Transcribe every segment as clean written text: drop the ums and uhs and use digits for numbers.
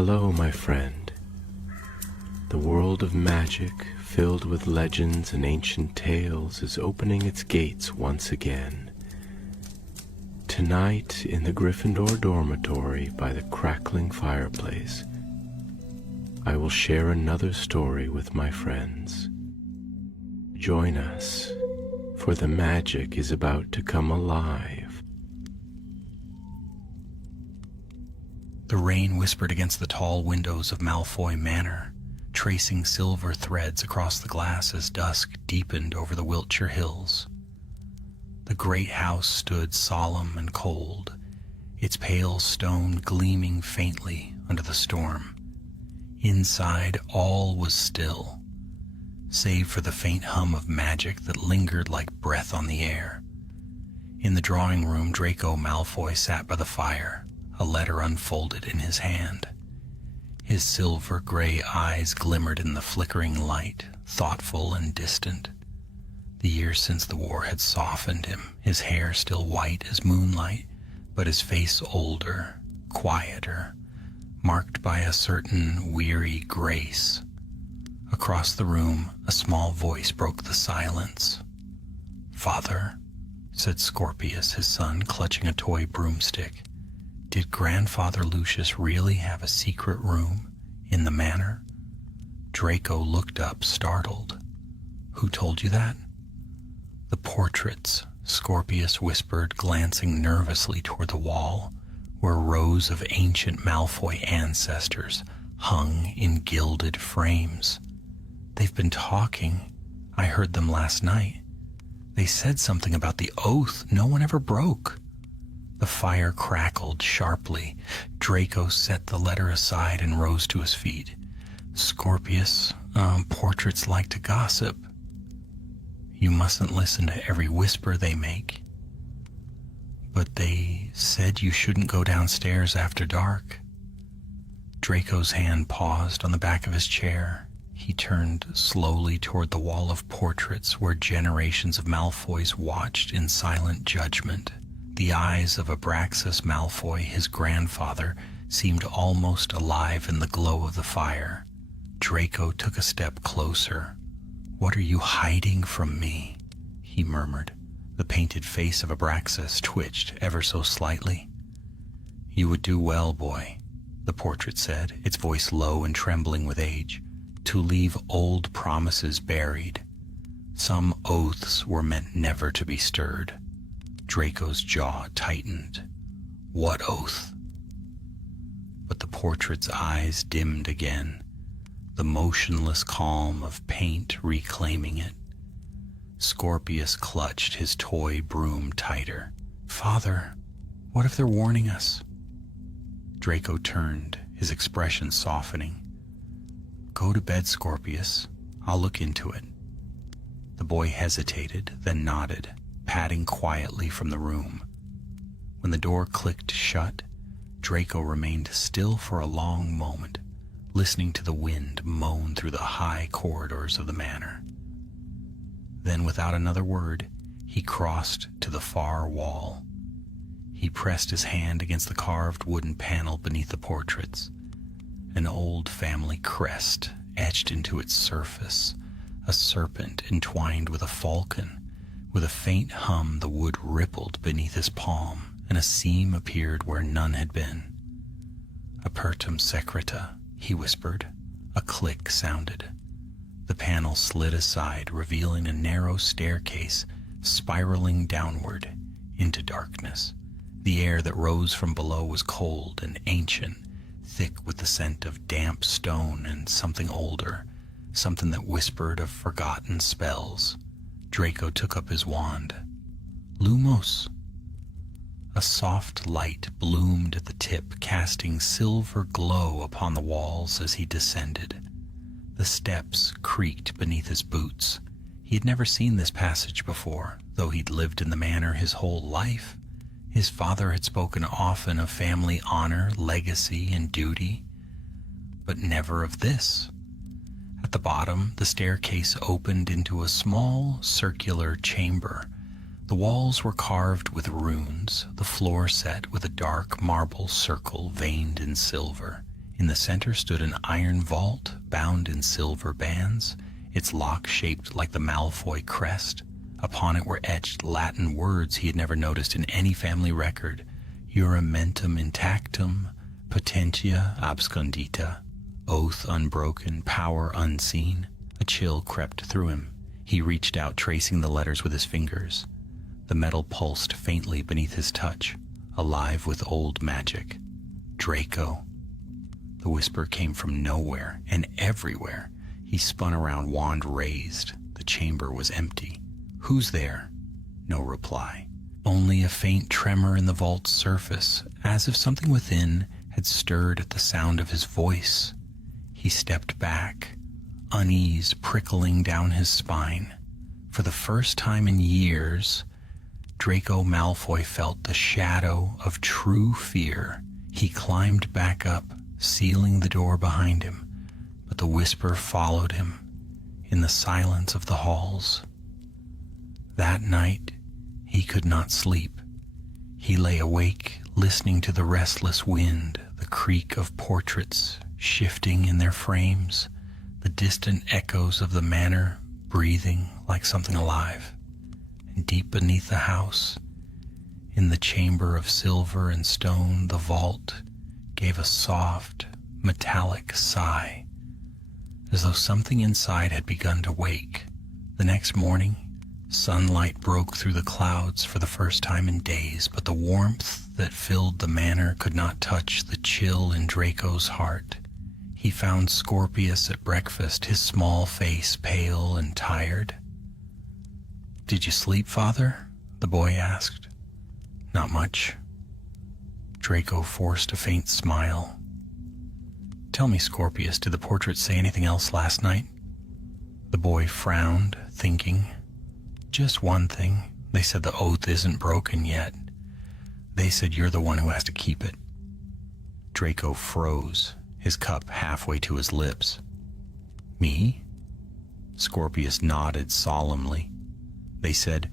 Hello, my friend. The world of magic, filled with legends and ancient tales, is opening its gates once again. Tonight, in the Gryffindor dormitory by the crackling fireplace, I will share another story with my friends. Join us, for the magic is about to come alive. The rain whispered against the tall windows of Malfoy Manor, tracing silver threads across the glass as dusk deepened over the Wiltshire hills. The great house stood solemn and cold, its pale stone gleaming faintly under the storm. Inside, all was still, save for the faint hum of magic that lingered like breath on the air. In the drawing room, Draco Malfoy sat by the fire, a letter unfolded in his hand. His silver-gray eyes glimmered in the flickering light, thoughtful and distant. The years since the war had softened him, his hair still white as moonlight, but his face older, quieter, marked by a certain weary grace. Across the room, a small voice broke the silence. "Father," said Scorpius, his son, clutching a toy broomstick, "did Grandfather Lucius really have a secret room in the manor?" Draco looked up, startled. "Who told you that?" "The portraits," Scorpius whispered, glancing nervously toward the wall, where rows of ancient Malfoy ancestors hung in gilded frames. "They've been talking. I heard them last night. They said something about the oath no one ever broke." The fire crackled sharply. Draco set the letter aside and rose to his feet. "Scorpius, portraits like to gossip. You mustn't listen to every whisper they make. But they said you shouldn't go downstairs after dark." Draco's hand paused on the back of his chair. He turned slowly toward the wall of portraits where generations of Malfoys watched in silent judgment. The eyes of Abraxas Malfoy, his grandfather, seemed almost alive in the glow of the fire. Draco took a step closer. "What are you hiding from me?" he murmured. The painted face of Abraxas twitched ever so slightly. "You would do well, boy," the portrait said, its voice low and trembling with age, "to leave old promises buried. Some oaths were meant never to be stirred." Draco's jaw tightened. "What oath?" But the portrait's eyes dimmed again, the motionless calm of paint reclaiming it. Scorpius clutched his toy broom tighter. "Father, what if they're warning us?" Draco turned, his expression softening. "Go to bed, Scorpius. I'll look into it." The boy hesitated, then nodded, padding quietly from the room. When the door clicked shut, Draco remained still for a long moment, listening to the wind moan through the high corridors of the manor. Then, without another word, he crossed to the far wall. He pressed his hand against the carved wooden panel beneath the portraits. An old family crest etched into its surface, a serpent entwined with a falcon. With a faint hum, the wood rippled beneath his palm, and a seam appeared where none had been. "Apertum secreta," he whispered. A click sounded. The panel slid aside, revealing a narrow staircase spiraling downward into darkness. The air that rose from below was cold and ancient, thick with the scent of damp stone and something older, something that whispered of forgotten spells. Draco took up his wand. "Lumos." A soft light bloomed at the tip, casting silver glow upon the walls as he descended. The steps creaked beneath his boots. He had never seen this passage before, though he'd lived in the manor his whole life. His father had spoken often of family honor, legacy, and duty, but never of this. At the bottom, the staircase opened into a small, circular chamber. The walls were carved with runes, the floor set with a dark marble circle veined in silver. In the center stood an iron vault bound in silver bands, its lock shaped like the Malfoy crest. Upon it were etched Latin words he had never noticed in any family record: Juramentum intactum, potentia abscondita, oath unbroken, power unseen. A chill crept through him. He reached out, tracing the letters with his fingers. The metal pulsed faintly beneath his touch, alive with old magic. Draco. The whisper came from nowhere and everywhere. He spun around, wand raised. The chamber was empty. Who's there? No reply. Only a faint tremor in the vault's surface, as if something within had stirred at the sound of his voice. He stepped back, unease prickling down his spine. For the first time in years, Draco Malfoy felt the shadow of true fear. He climbed back up, sealing the door behind him, but the whisper followed him in the silence of the halls. That night, he could not sleep. He lay awake, listening to the restless wind, the creak of portraits shifting in their frames, the distant echoes of the manor breathing like something alive. And deep beneath the house, in the chamber of silver and stone, the vault gave a soft, metallic sigh, as though something inside had begun to wake. The next morning, sunlight broke through the clouds for the first time in days, but the warmth that filled the manor could not touch the chill in Draco's heart. He found Scorpius at breakfast, his small face pale and tired. "Did you sleep, Father?" the boy asked. "Not much." Draco forced a faint smile. "Tell me, Scorpius, did the portrait say anything else last night?" The boy frowned, thinking. "Just one thing. They said the oath isn't broken yet. They said you're the one who has to keep it." Draco froze, his cup halfway to his lips. "Me?" Scorpius nodded solemnly. "They said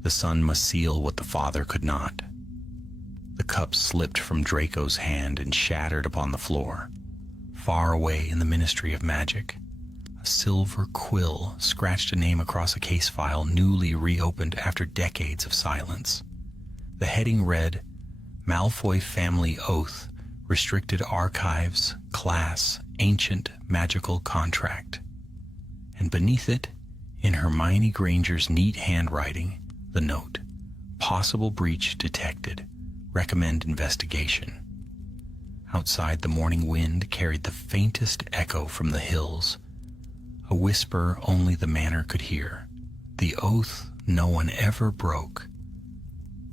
the son must seal what the father could not." The cup slipped from Draco's hand and shattered upon the floor. Far away in the Ministry of Magic, a silver quill scratched a name across a case file newly reopened after decades of silence. The heading read, "Malfoy Family Oath, Restricted Archives, Class, Ancient Magical Contract." And beneath it, in Hermione Granger's neat handwriting, the note, "Possible breach detected. Recommend investigation." Outside, the morning wind carried the faintest echo from the hills, a whisper only the manor could hear. The oath no one ever broke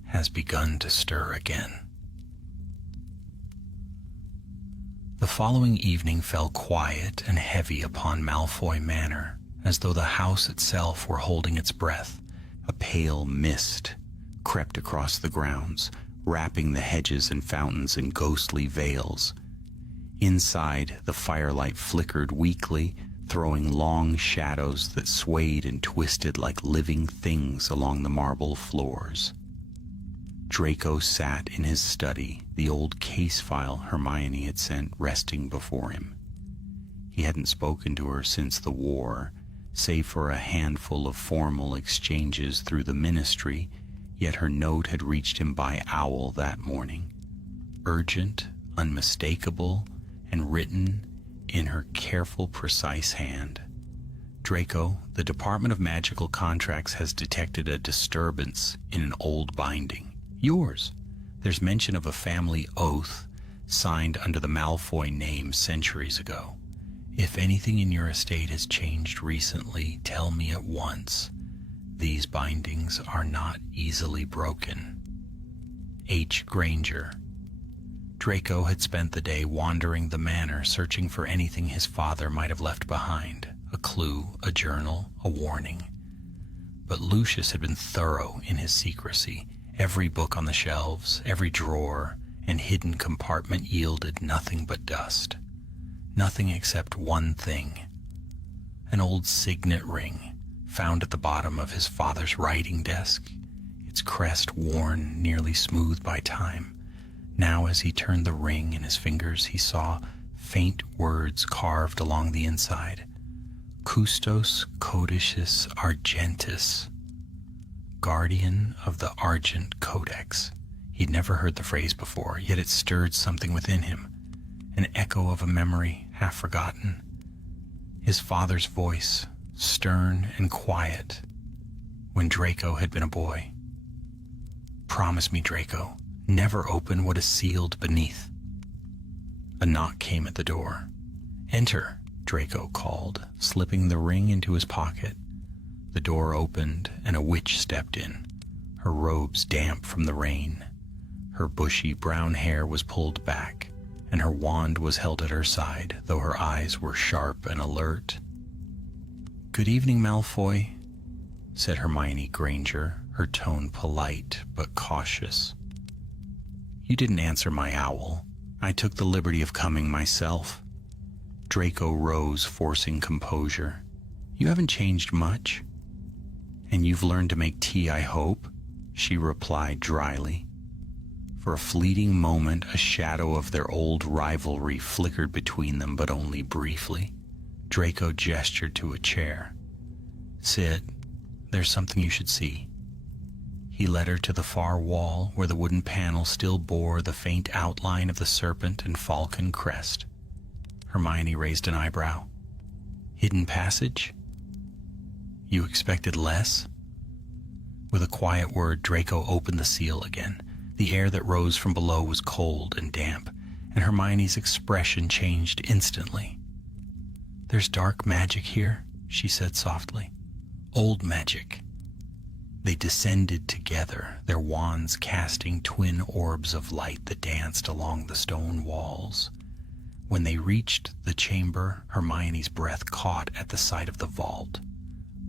has begun to stir again. The following evening fell quiet and heavy upon Malfoy Manor, as though the house itself were holding its breath. A pale mist crept across the grounds, wrapping the hedges and fountains in ghostly veils. Inside, the firelight flickered weakly, throwing long shadows that swayed and twisted like living things along the marble floors. Draco sat in his study, the old case file Hermione had sent resting before him. He hadn't spoken to her since the war, save for a handful of formal exchanges through the ministry, yet her note had reached him by owl that morning, urgent, unmistakable, and written in her careful, precise hand. "Draco, the Department of Magical Contracts has detected a disturbance in an old binding. Yours. There's mention of a family oath signed under the Malfoy name centuries ago. If anything in your estate has changed recently, tell me at once. These bindings are not easily broken. H. Granger." Draco had spent the day wandering the manor, searching for anything his father might have left behind, a clue, a journal, a warning. But Lucius had been thorough in his secrecy. Every book on the shelves, every drawer and hidden compartment yielded nothing but dust. Nothing except one thing: an old signet ring found at the bottom of his father's writing desk, its crest worn, nearly smooth by time. Now, as he turned the ring in his fingers, he saw faint words carved along the inside. Custos Codicis Argentis, guardian of the Argent Codex. He'd never heard the phrase before, yet it stirred something within him, an echo of a memory half forgotten. His father's voice, stern and quiet, when Draco had been a boy. Promise me, Draco, never open what is sealed beneath. A knock came at the door. Enter, Draco called, slipping the ring into his pocket. The door opened and a witch stepped in, her robes damp from the rain. Her bushy brown hair was pulled back, and her wand was held at her side, though her eyes were sharp and alert. "Good evening, Malfoy," said Hermione Granger, her tone polite but cautious. "You didn't answer my owl. I took the liberty of coming myself." Draco rose, forcing composure. "You haven't changed much." "And you've learned to make tea, I hope," she replied dryly. For a fleeting moment, a shadow of their old rivalry flickered between them, but only briefly. Draco gestured to a chair. "Sit. There's something you should see." He led her to the far wall, where the wooden panel still bore the faint outline of the serpent and falcon crest. Hermione raised an eyebrow. "Hidden passage? You expected less?" With a quiet word, Draco opened the seal again. The air that rose from below was cold and damp, and Hermione's expression changed instantly. "There's dark magic here," she said softly. "Old magic." They descended together, their wands casting twin orbs of light that danced along the stone walls. When they reached the chamber, Hermione's breath caught at the sight of the vault.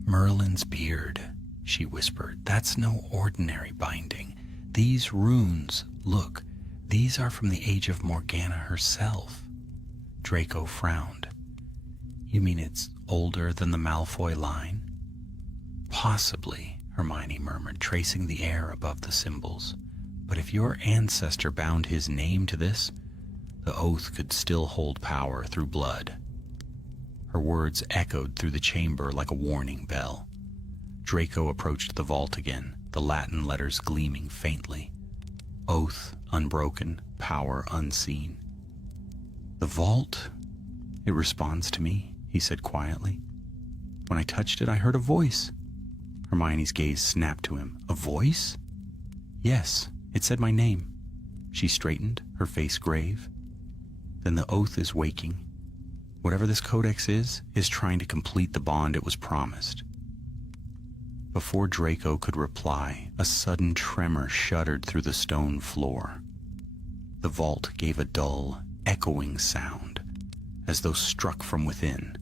"Merlin's beard," she whispered. "That's no ordinary binding. These runes, look, these are from the age of Morgana herself." Draco frowned. "You mean it's older than the Malfoy line?" "Possibly," Hermione murmured, tracing the air above the symbols. "But if your ancestor bound his name to this, the oath could still hold power through blood." Her words echoed through the chamber like a warning bell. Draco approached the vault again, the Latin letters gleaming faintly. Oath unbroken, power unseen. "The vault, it responds to me," he said quietly. "When I touched it, I heard a voice." Hermione's gaze snapped to him. "A voice?" "Yes, it said my name." She straightened, her face grave. "Then the oath is waking. Whatever this codex is trying to complete the bond it was promised." Before Draco could reply, a sudden tremor shuddered through the stone floor. The vault gave a dull, echoing sound, as though struck from within.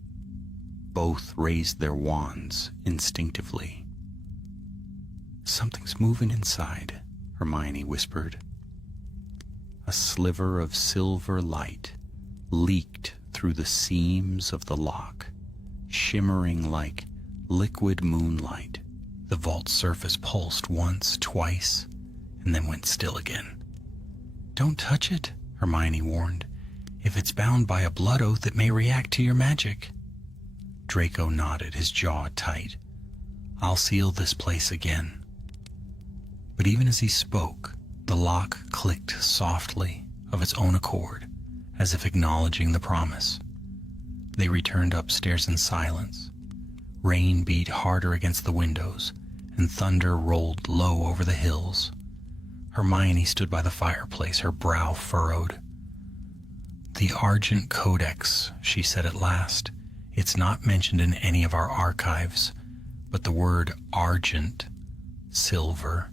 Both raised their wands instinctively. "Something's moving inside," Hermione whispered. A sliver of silver light leaked through the seams of the lock, shimmering like liquid moonlight. The vault's surface pulsed once, twice, and then went still again. "Don't touch it," Hermione warned. "If it's bound by a blood oath, it may react to your magic." Draco nodded, his jaw tight. "I'll seal this place again." But even as he spoke, the lock clicked softly of its own accord, as if acknowledging the promise. They returned upstairs in silence. Rain beat harder against the windows, and thunder rolled low over the hills. Hermione stood by the fireplace, her brow furrowed. "The Argent Codex," she said at last. "It's not mentioned in any of our archives, but the word argent, silver,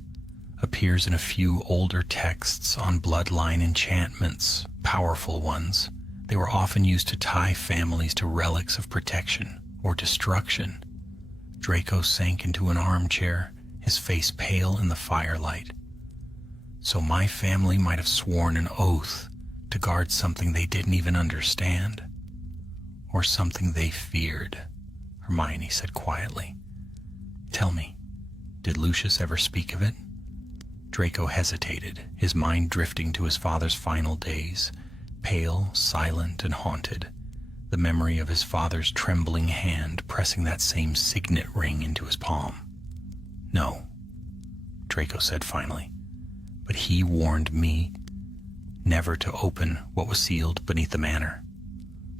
appears in a few older texts on bloodline enchantments, powerful ones. They were often used to tie families to relics of protection or destruction." Draco sank into an armchair, his face pale in the firelight. "So my family might have sworn an oath to guard something they didn't even understand, or something they feared," Hermione said quietly. "Tell me, did Lucius ever speak of it?" Draco hesitated, his mind drifting to his father's final days. pale, silent, and haunted, the memory of his father's trembling hand pressing that same signet ring into his palm. "No," Draco said finally, "but he warned me never to open what was sealed beneath the manor."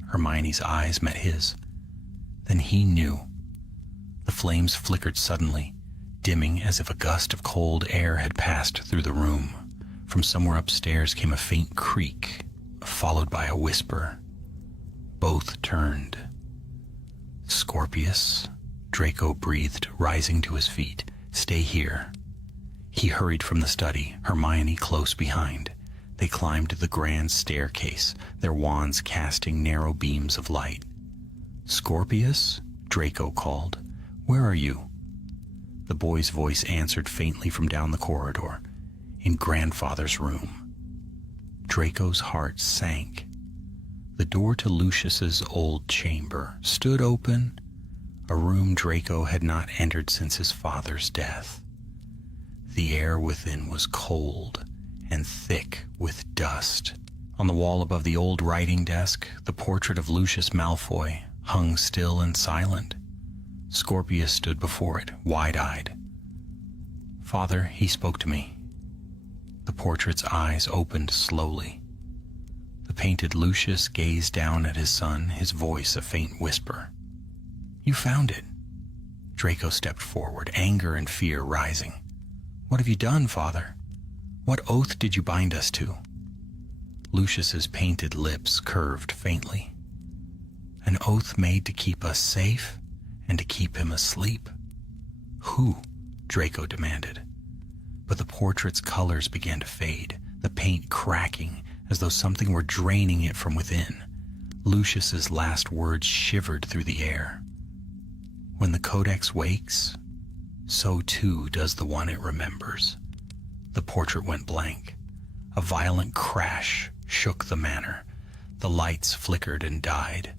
Hermione's eyes met his. Then he knew. The flames flickered suddenly, dimming as if a gust of cold air had passed through the room. From somewhere upstairs came a faint creak, followed by a whisper. Both turned. "Scorpius," Draco breathed, rising to his feet. "Stay here." He hurried from the study, Hermione close behind. They climbed the grand staircase, their wands casting narrow beams of light. "Scorpius?" Draco called. "Where are you?" The boy's voice answered faintly from down the corridor. "In Grandfather's room." Draco's heart sank. The door to Lucius's old chamber stood open, a room Draco had not entered since his father's death. The air within was cold and thick with dust. On the wall above the old writing desk, the portrait of Lucius Malfoy hung still and silent. Scorpius stood before it, wide-eyed. "Father," he spoke to me. The portrait's eyes opened slowly. The painted Lucius gazed down at his son, his voice a faint whisper. "You found it." Draco stepped forward, anger and fear rising. "What have you done, Father? What oath did you bind us to?" Lucius's painted lips curved faintly. "An oath made to keep us safe and to keep him asleep." "Who?" Draco demanded. But the portrait's colors began to fade, the paint cracking as though something were draining it from within. Lucius's last words shivered through the air. "When the Codex wakes, so too does the one it remembers." The portrait went blank. A violent crash shook the manor. The lights flickered and died.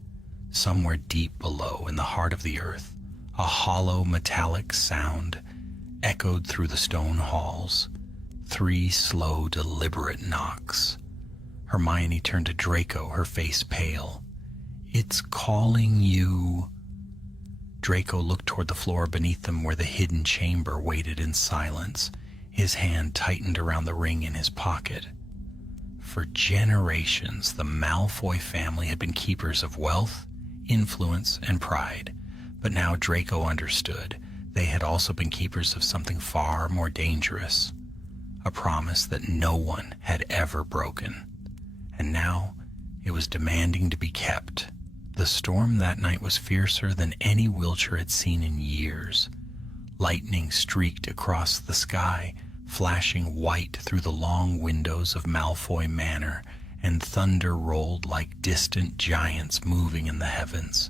Somewhere deep below, in the heart of the earth, a hollow metallic sound echoed through the stone halls. 3 slow, deliberate knocks. Hermione turned to Draco, her face pale. "It's calling you." Draco looked toward the floor beneath them where the hidden chamber waited in silence. His hand tightened around the ring in his pocket. For generations, the Malfoy family had been keepers of wealth, influence, and pride. But now Draco understood. They had also been keepers of something far more dangerous. A promise that no one had ever broken. And now it was demanding to be kept. The storm that night was fiercer than any Wiltshire had seen in years. Lightning streaked across the sky, flashing white through the long windows of Malfoy Manor, and thunder rolled like distant giants moving in the heavens.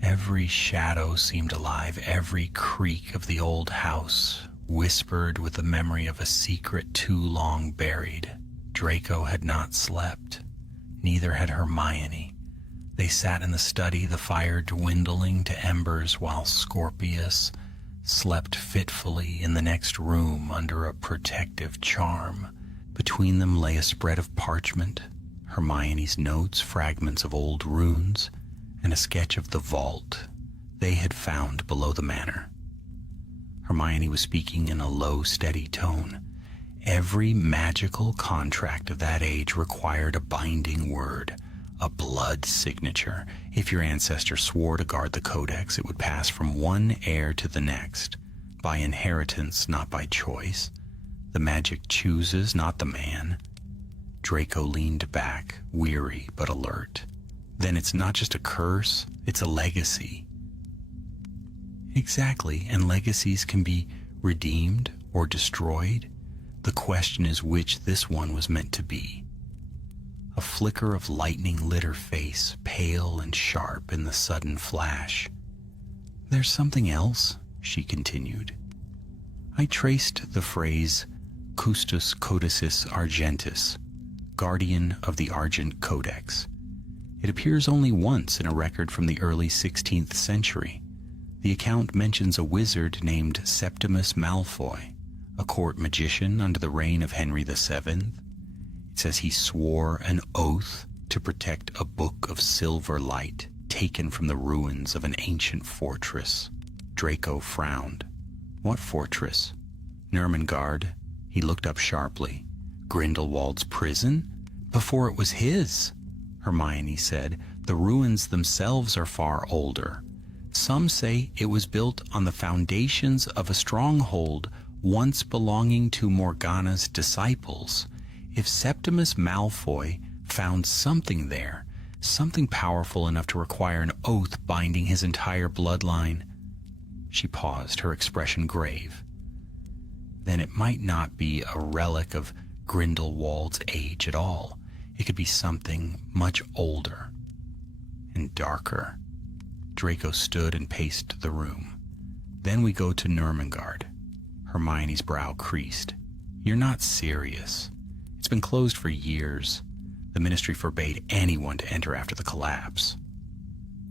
Every shadow seemed alive, every creak of the old house whispered with the memory of a secret too long buried. Draco had not slept. Neither had Hermione. They sat in the study, the fire dwindling to embers, while Scorpius slept fitfully in the next room under a protective charm. Between them lay a spread of parchment, Hermione's notes, fragments of old runes, and a sketch of the vault they had found below the manor. Hermione was speaking in a low, steady tone. Every magical contract of that age required a binding word, a blood signature. If your ancestor swore to guard the Codex, it would pass from one heir to the next, by inheritance, not by choice. The magic chooses, not the man. Draco leaned back, weary but alert. Then it's not just a curse, it's a legacy. Exactly, and legacies can be redeemed or destroyed. The question is which this one was meant to be. A flicker of lightning lit her face, pale and sharp in the sudden flash. "There's something else," she continued. "I traced the phrase Custos Codicis Argentis, guardian of the Argent Codex. It appears only once in a record from the early 16th century. The account mentions a wizard named Septimus Malfoy, a court magician under the reign of Henry VII. It says he swore an oath to protect a book of silver light taken from the ruins of an ancient fortress. Draco frowned. What fortress? Nurmengard. He looked up sharply. Grindelwald's prison? Before it was his, Hermione said. The ruins themselves are far older. Some say it was built on the foundations of a stronghold once belonging to Morgana's disciples. If Septimus Malfoy found something there, something powerful enough to require an oath binding his entire bloodline. She paused, her expression grave. Then it might not be a relic of Grindelwald's age at all. It could be something much older and darker. Draco stood and paced the room. Then we go to Nurmengard. Hermione's brow creased. You're not serious. It's been closed for years. The Ministry forbade anyone to enter after the collapse.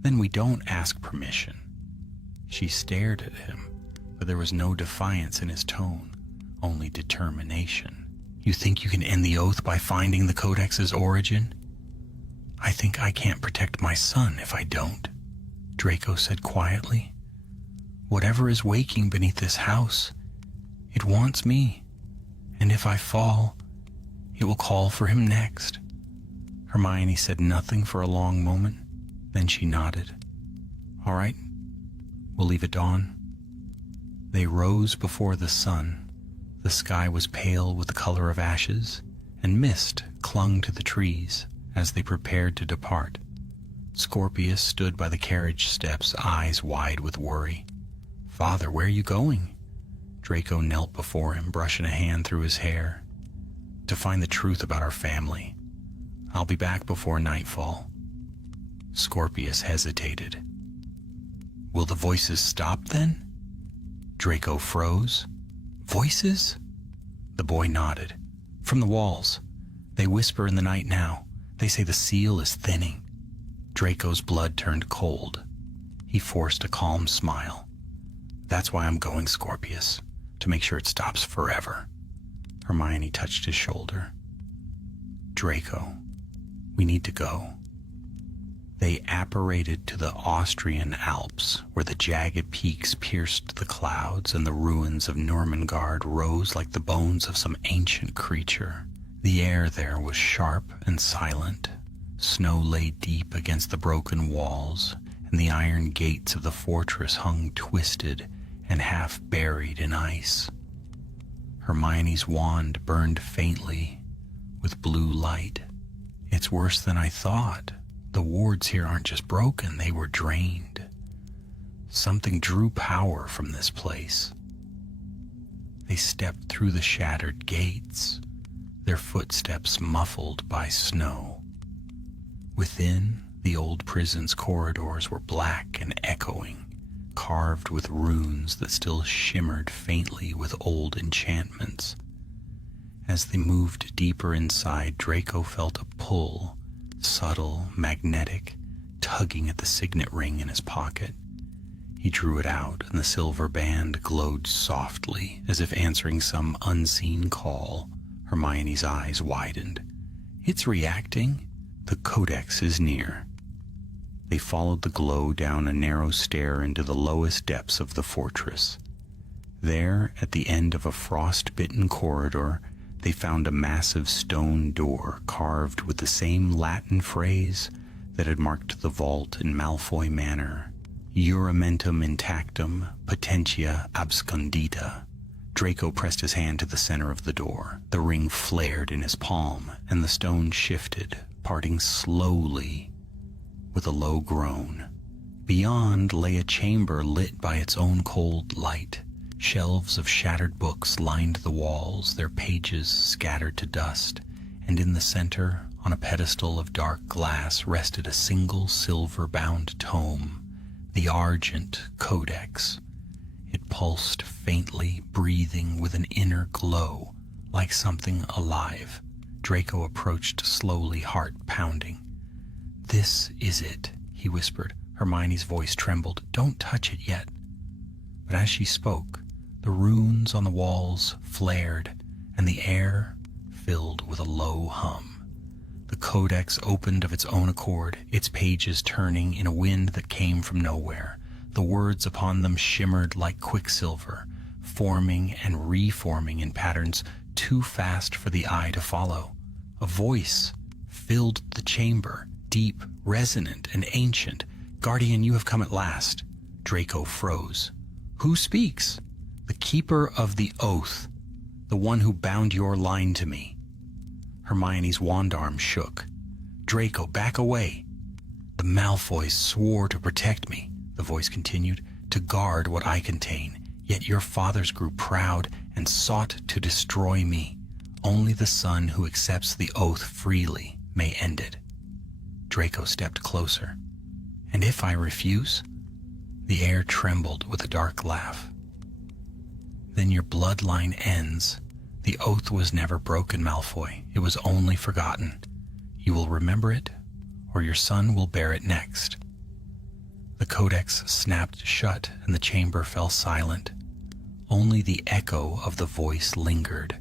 Then we don't ask permission. She stared at him, but there was no defiance in his tone, only determination. You think you can end the oath by finding the Codex's origin? I think I can't protect my son if I don't, Draco said quietly. Whatever is waking beneath this house, it wants me, and if I fall, it will call for him next. Hermione said nothing for a long moment, then she nodded. All right, we'll leave at dawn. They rose before the sun. The sky was pale with the color of ashes, and mist clung to the trees as they prepared to depart. Scorpius stood by the carriage steps, eyes wide with worry. Father, where are you going? Draco knelt before him, brushing a hand through his hair. To find the truth about our family. I'll be back before nightfall. Scorpius hesitated. Will the voices stop then? Draco froze. Voices? The boy nodded. From the walls. They whisper in the night now. They say the seal is thinning. Draco's blood turned cold. He forced a calm smile. That's why I'm going, Scorpius, to make sure it stops forever. Hermione touched his shoulder. Draco, we need to go. They apparated to the Austrian Alps, where the jagged peaks pierced the clouds and the ruins of Nurmengard rose like the bones of some ancient creature. The air there was sharp and silent. Snow lay deep against the broken walls, and the iron gates of the fortress hung twisted and half buried in ice. Hermione's wand burned faintly with blue light. It's worse than I thought. The wards here aren't just broken, they were drained. Something drew power from this place. They stepped through the shattered gates, their footsteps muffled by snow. Within, the old prison's corridors were black and echoing, carved with runes that still shimmered faintly with old enchantments. As they moved deeper inside, Draco felt a pull, subtle, magnetic, tugging at the signet ring in his pocket. He drew it out, and the silver band glowed softly, as if answering some unseen call. Hermione's eyes widened. It's reacting. The Codex is near. They followed the glow down a narrow stair into the lowest depths of the fortress. There, at the end of a frost-bitten corridor, they found a massive stone door carved with the same Latin phrase that had marked the vault in Malfoy Manor. Juramentum intactum, potentia abscondita. Draco pressed his hand to the center of the door. The ring flared in his palm, and the stone shifted, parting slowly with a low groan. Beyond lay a chamber lit by its own cold light. Shelves of shattered books lined the walls, their pages scattered to dust, and in the center, on a pedestal of dark glass, rested a single silver-bound tome, the Argent Codex. It pulsed faintly, breathing with an inner glow, like something alive. Draco approached slowly, heart pounding. This is it, he whispered. Hermione's voice trembled. Don't touch it yet. But as she spoke, the runes on the walls flared, and the air filled with a low hum. The codex opened of its own accord, its pages turning in a wind that came from nowhere. The words upon them shimmered like quicksilver, forming and reforming in patterns too fast for the eye to follow. A voice filled the chamber, deep, resonant, and ancient. "Guardian, you have come at last." Draco froze. "Who speaks?" "The keeper of the oath, the one who bound your line to me." Hermione's wand arm shook. "Draco, back away." "The Malfoys swore to protect me," the voice continued, "to guard what I contain. Yet your fathers grew proud and sought to destroy me. Only the son who accepts the oath freely may end it." Draco stepped closer. "And if I refuse?" The air trembled with a dark laugh. "Then your bloodline ends. The oath was never broken, Malfoy. It was only forgotten. You will remember it, or your son will bear it next." The codex snapped shut, and the chamber fell silent. Only the echo of the voice lingered,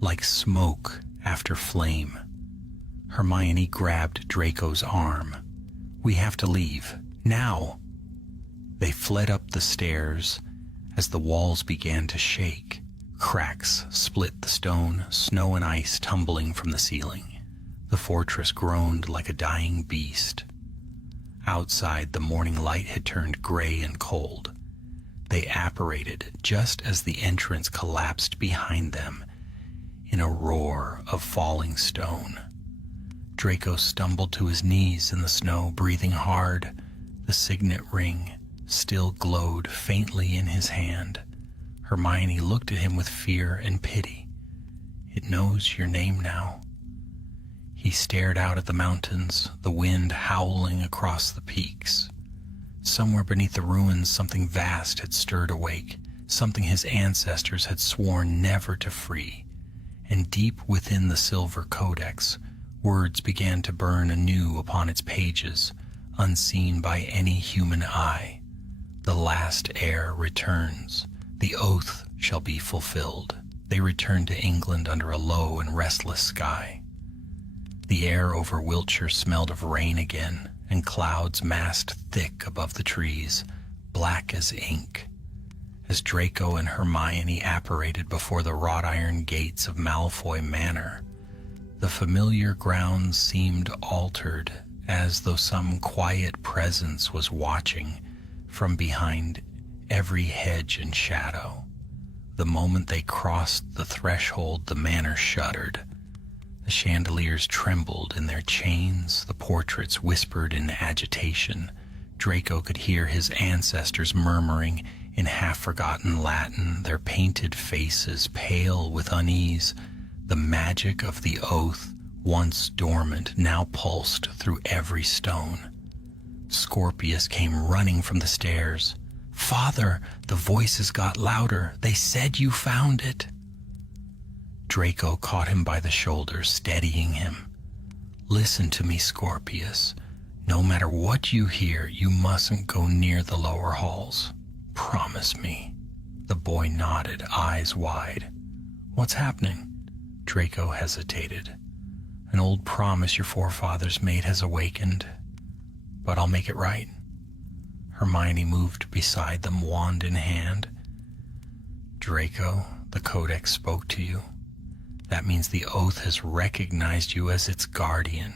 like smoke after flame. Hermione grabbed Draco's arm. "We have to leave, now!" They fled up the stairs as the walls began to shake. Cracks split the stone, snow and ice tumbling from the ceiling. The fortress groaned like a dying beast. Outside, the morning light had turned gray and cold. They apparated just as the entrance collapsed behind them in a roar of falling stone. Draco stumbled to his knees in the snow, breathing hard. The signet ring still glowed faintly in his hand. Hermione looked at him with fear and pity. "It knows your name now." He stared out at the mountains, the wind howling across the peaks. Somewhere beneath the ruins, something vast had stirred awake, something his ancestors had sworn never to free. And deep within the silver codex, words began to burn anew upon its pages, unseen by any human eye. "The last heir returns. The oath shall be fulfilled." They returned to England under a low and restless sky. The air over Wiltshire smelled of rain again, and clouds massed thick above the trees, black as ink. As Draco and Hermione apparated before the wrought iron gates of Malfoy Manor, the familiar grounds seemed altered, as though some quiet presence was watching from behind every hedge and shadow. The moment they crossed the threshold, the manor shuddered. The chandeliers trembled in their chains, the portraits whispered in agitation. Draco could hear his ancestors murmuring in half-forgotten Latin, their painted faces pale with unease. The magic of the oath, once dormant, now pulsed through every stone. Scorpius came running from the stairs. "Father," the voices got louder. "They said you found it." Draco caught him by the shoulder, steadying him. "Listen to me, Scorpius. No matter what you hear, you mustn't go near the lower halls. Promise me." The boy nodded, eyes wide. "What's happening?" Draco hesitated. "An old promise your forefathers made has awakened, but I'll make it right." Hermione moved beside them, wand in hand. "Draco, the Codex spoke to you. That means the oath has recognized you as its guardian.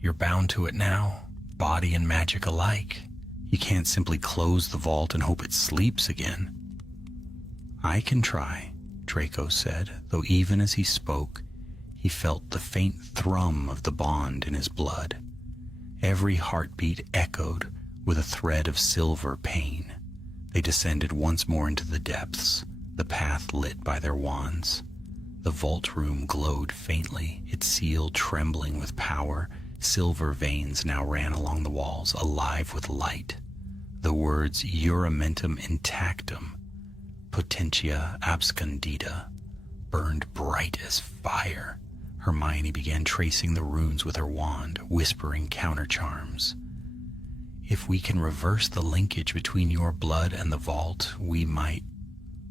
You're bound to it now, body and magic alike. You can't simply close the vault and hope it sleeps again." "I can try," Draco said, though even as he spoke, he felt the faint thrum of the bond in his blood. Every heartbeat echoed with a thread of silver pain. They descended once more into the depths, the path lit by their wands. The vault room glowed faintly, its seal trembling with power. Silver veins now ran along the walls, alive with light. The words Juramentum Intactum, Potentia Abscondita, burned bright as fire. Hermione began tracing the runes with her wand, whispering countercharms. "If we can reverse the linkage between your blood and the vault, we might..."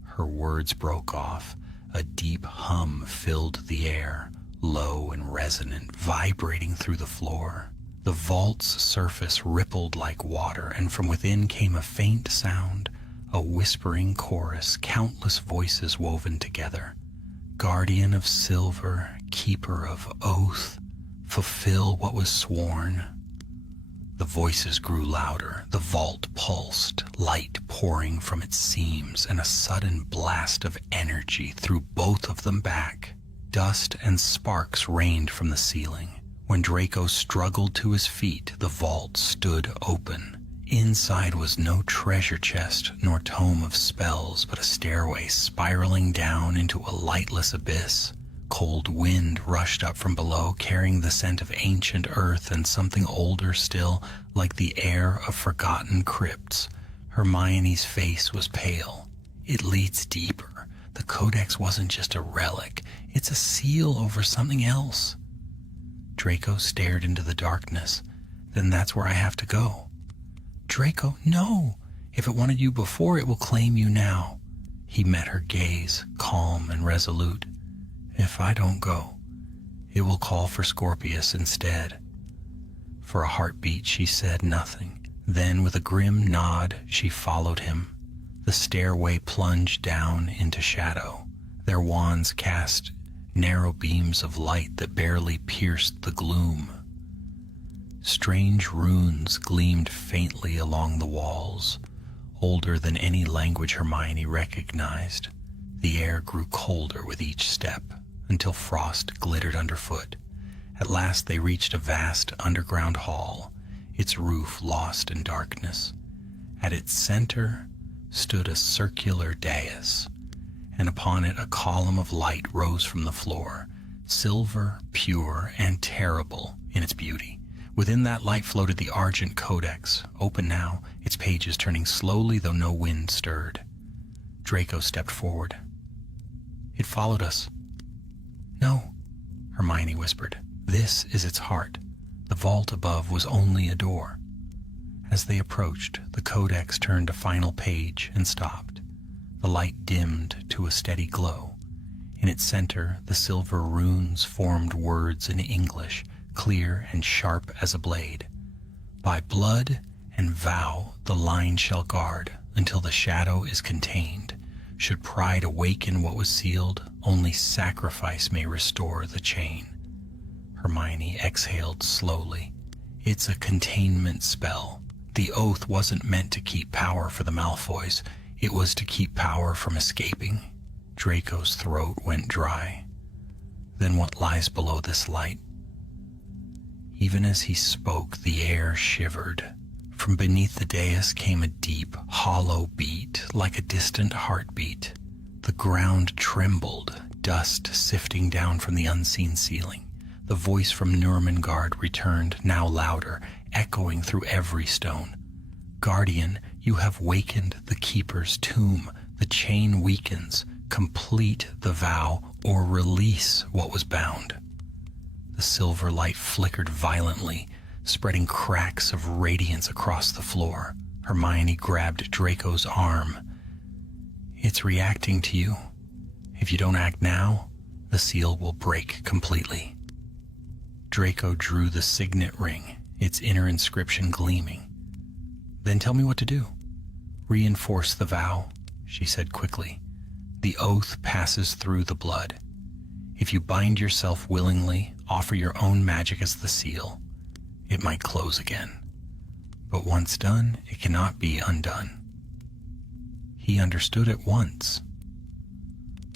Her words broke off. A deep hum filled the air, low and resonant, vibrating through the floor. The vault's surface rippled like water, and from within came a faint sound, a whispering chorus, countless voices woven together. Guardian of silver, keeper of oath, fulfill what was sworn. The voices grew louder, the vault pulsed, light pouring from its seams, and a sudden blast of energy threw both of them back. Dust and sparks rained from the ceiling. When Draco struggled to his feet, the vault stood open. Inside was no treasure chest nor tome of spells, but a stairway spiraling down into a lightless abyss. Cold wind rushed up from below, carrying the scent of ancient earth and something older still, like the air of forgotten crypts. Hermione's face was pale. It leads deeper. The Codex wasn't just a relic. It's a seal over something else. Draco stared into the darkness. Then that's where I have to go. Draco, no! If it wanted you before, it will claim you now. He met her gaze, calm and resolute. If I don't go, it will call for Scorpius instead. For a heartbeat, she said nothing. Then, with a grim nod, she followed him. The stairway plunged down into shadow. Their wands cast narrow beams of light that barely pierced the gloom. Strange runes gleamed faintly along the walls, older than any language Hermione recognized. The air grew colder with each step, until frost glittered underfoot. At last they reached a vast underground hall, its roof lost in darkness. At its center stood a circular dais, and upon it a column of light rose from the floor, silver, pure, and terrible in its beauty. Within that light floated the Argent Codex, open now, its pages turning slowly though no wind stirred. Draco stepped forward. It followed us. No, Hermione whispered. This is its heart. The vault above was only a door. As they approached, the Codex turned a final page and stopped. The light dimmed to a steady glow. In its center, the silver runes formed words in English, clear and sharp as a blade. By blood and vow the line shall guard until the shadow is contained. Should pride awaken what was sealed, only sacrifice may restore the chain. Hermione exhaled slowly. It's a containment spell. The oath wasn't meant to keep power for the Malfoys. It was to keep power from escaping. Draco's throat went dry. Then what lies below this light? Even as he spoke, the air shivered. From beneath the dais came a deep, hollow beat, like a distant heartbeat. The ground trembled, dust sifting down from the unseen ceiling. The voice from Nurmengard returned, now louder, echoing through every stone. Guardian, you have wakened the Keeper's tomb. The chain weakens. Complete the vow or release what was bound. The silver light flickered violently, spreading cracks of radiance across the floor. Hermione grabbed Draco's arm. It's reacting to you. If you don't act now, the seal will break completely. Draco drew the signet ring, its inner inscription gleaming. Then tell me what to do. Reinforce the vow, she said quickly. The oath passes through the blood. If you bind yourself willingly, offer your own magic as the seal, it might close again. But once done, it cannot be undone. He understood at once.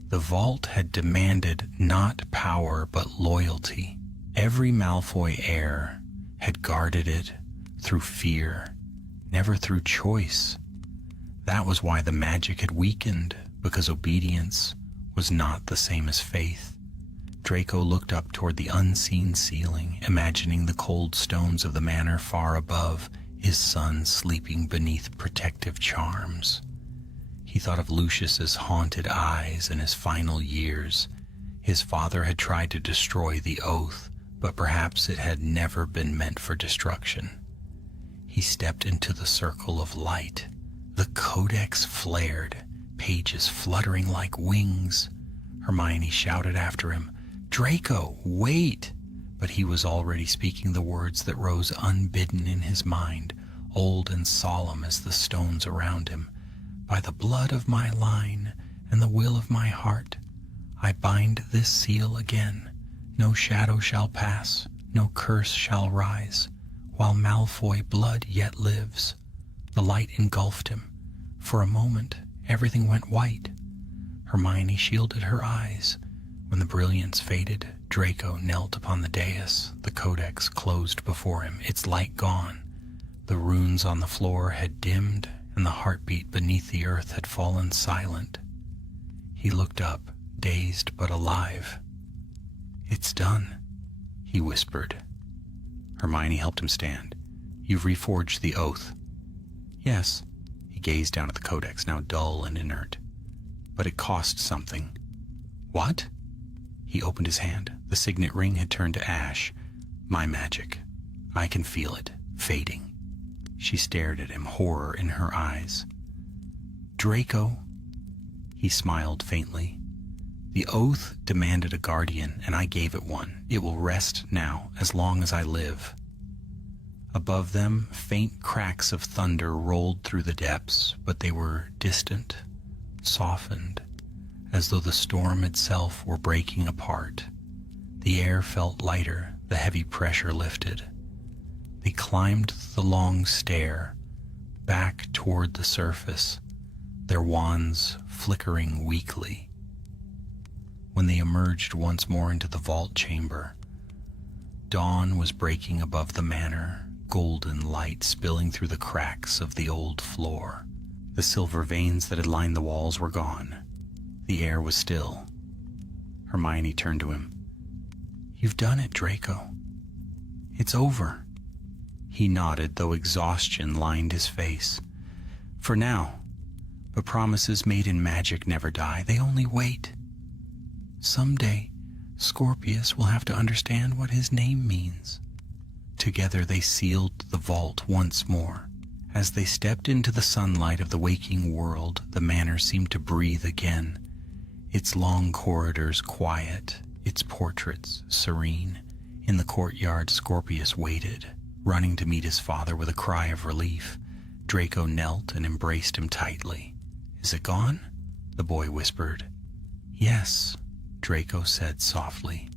The vault had demanded not power but loyalty. Every Malfoy heir had guarded it through fear, never through choice. That was why the magic had weakened, because obedience was not the same as faith. Draco looked up toward the unseen ceiling, imagining the cold stones of the manor far above, his son sleeping beneath protective charms. He thought of Lucius's haunted eyes and his final years. His father had tried to destroy the oath, but perhaps it had never been meant for destruction. He stepped into the circle of light. The Codex flared, pages fluttering like wings. Hermione shouted after him, "Draco, wait!" But he was already speaking the words that rose unbidden in his mind, old and solemn as the stones around him. "By the blood of my line and the will of my heart, I bind this seal again. No shadow shall pass, no curse shall rise, while Malfoy blood yet lives." The light engulfed him. For a moment, everything went white. Hermione shielded her eyes. When the brilliance faded, Draco knelt upon the dais. The codex closed before him, its light gone. The runes on the floor had dimmed, and the heartbeat beneath the earth had fallen silent. He looked up, dazed but alive. "It's done," he whispered. Hermione helped him stand. "You've reforged the oath." "Yes." He gazed down at the codex, now dull and inert. "But it cost something." "What?" He opened his hand. The signet ring had turned to ash. "My magic. I can feel it, fading." She stared at him, horror in her eyes. "Draco," he smiled faintly. "The oath demanded a guardian, and I gave it one. It will rest now, as long as I live." Above them, faint cracks of thunder rolled through the depths, but they were distant, softened, as though the storm itself were breaking apart. The air felt lighter, the heavy pressure lifted. They climbed the long stair, back toward the surface, their wands flickering weakly. When they emerged once more into the vault chamber, dawn was breaking above the manor, golden light spilling through the cracks of the old floor. The silver veins that had lined the walls were gone. The air was still. Hermione turned to him. "You've done it, Draco. It's over." He nodded, though exhaustion lined his face. "For now. But promises made in magic never die. They only wait. Someday, Scorpius will have to understand what his name means." Together they sealed the vault once more. As they stepped into the sunlight of the waking world, the manor seemed to breathe again, its long corridors quiet, its portraits serene. In the courtyard, Scorpius waited, running to meet his father with a cry of relief. Draco knelt and embraced him tightly. "Is it gone?" the boy whispered. "Yes," Draco said softly,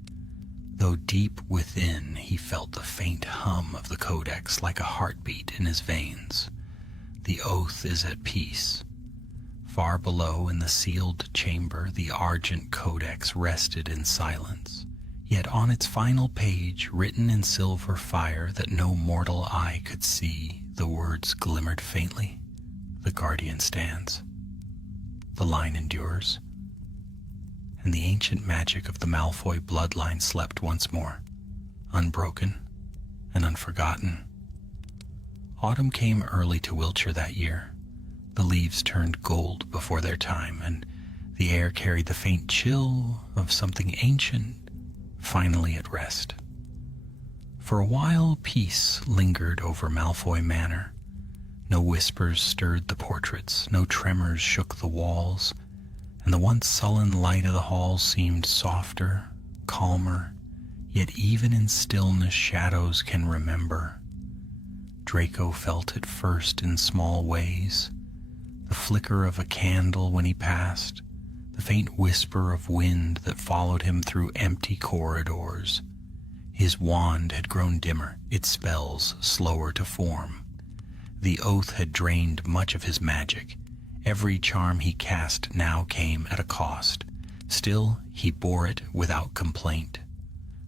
though deep within he felt the faint hum of the codex like a heartbeat in his veins. The oath is at peace. Far below in the sealed chamber, the argent codex rested in silence. Yet on its final page, written in silver fire that no mortal eye could see, the words glimmered faintly. "The guardian stands. The line endures." And the ancient magic of the Malfoy bloodline slept once more, unbroken and unforgotten. Autumn came early to Wiltshire that year. The leaves turned gold before their time, and the air carried the faint chill of something ancient, finally at rest. For a while, peace lingered over Malfoy Manor. No whispers stirred the portraits, no tremors shook the walls, and the once sullen light of the hall seemed softer, calmer, yet even in stillness shadows can remember. Draco felt it first in small ways, the flicker of a candle when he passed, the faint whisper of wind that followed him through empty corridors. His wand had grown dimmer, its spells slower to form. The oath had drained much of his magic. Every charm he cast now came at a cost. Still, he bore it without complaint.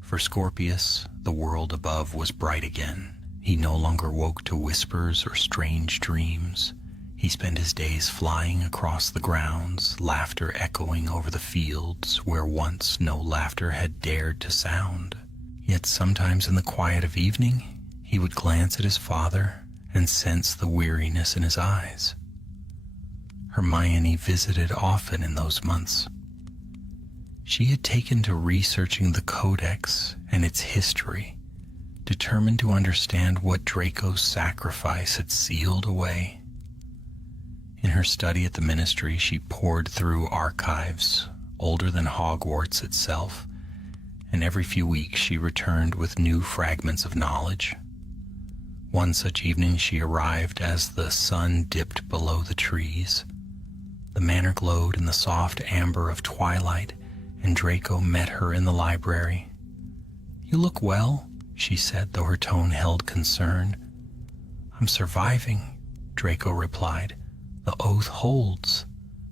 For Scorpius, the world above was bright again. He no longer woke to whispers or strange dreams. He spent his days flying across the grounds, laughter echoing over the fields where once no laughter had dared to sound. Yet sometimes in the quiet of evening, he would glance at his father and sense the weariness in his eyes. Hermione visited often in those months. She had taken to researching the Codex and its history, determined to understand what Draco's sacrifice had sealed away. In her study at the ministry, she pored through archives older than Hogwarts itself, and every few weeks she returned with new fragments of knowledge. One such evening she arrived as the sun dipped below the trees. The manor glowed in the soft amber of twilight, and Draco met her in the library. "You look well," she said, though her tone held concern. "I'm surviving," Draco replied. "The oath holds.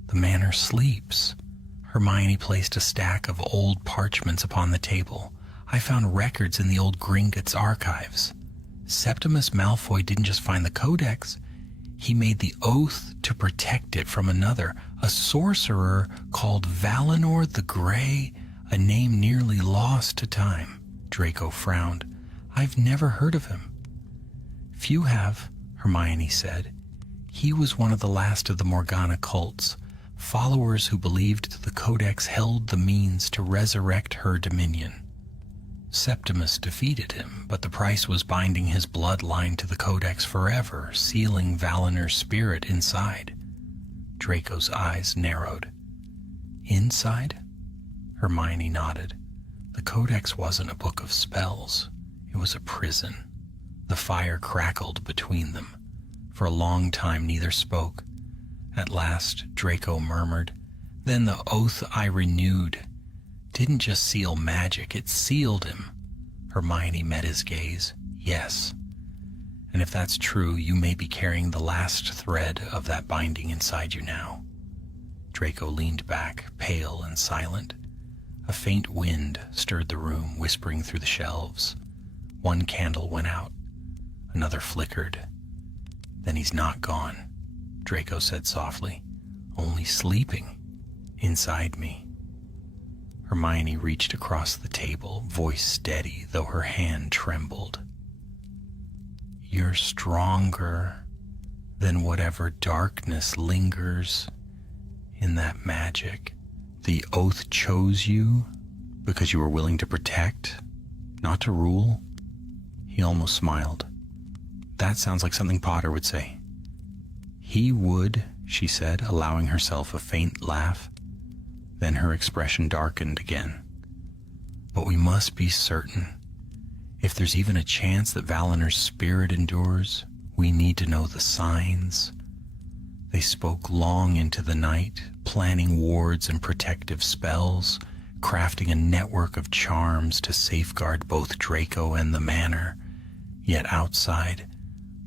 The manor sleeps." Hermione placed a stack of old parchments upon the table. "I found records in the old Gringotts archives. Septimus Malfoy didn't just find the codex. He made the oath to protect it from another, a sorcerer called Valinor the Grey, a name nearly lost to time." Draco frowned. "I've never heard of him." "Few have," Hermione said. "He was one of the last of the Morgana cults, followers who believed the codex held the means to resurrect her dominion. Septimus defeated him, but the price was binding his bloodline to the codex forever, sealing Valinor's spirit inside." Draco's eyes narrowed. "Inside?" Hermione nodded. "The codex wasn't a book of spells. It was a prison." The fire crackled between them. For a long time neither spoke. At last Draco murmured, "Then the oath I renewed didn't just seal magic, it sealed him." Hermione met his gaze. "Yes. And if that's true, you may be carrying the last thread of that binding inside you now." Draco leaned back, pale and silent. A faint wind stirred the room, whispering through the shelves. One candle went out. Another flickered. "Then he's not gone," Draco said softly. "Only sleeping inside me." Hermione reached across the table, voice steady, though her hand trembled. "You're stronger than whatever darkness lingers in that magic. The oath chose you because you were willing to protect, not to rule." He almost smiled. "That sounds like something Potter would say." "He would," she said, allowing herself a faint laugh. Then her expression darkened again. "But we must be certain. If there's even a chance that Valinor's spirit endures, we need to know the signs." They spoke long into the night, planning wards and protective spells, crafting a network of charms to safeguard both Draco and the manor. Yet outside,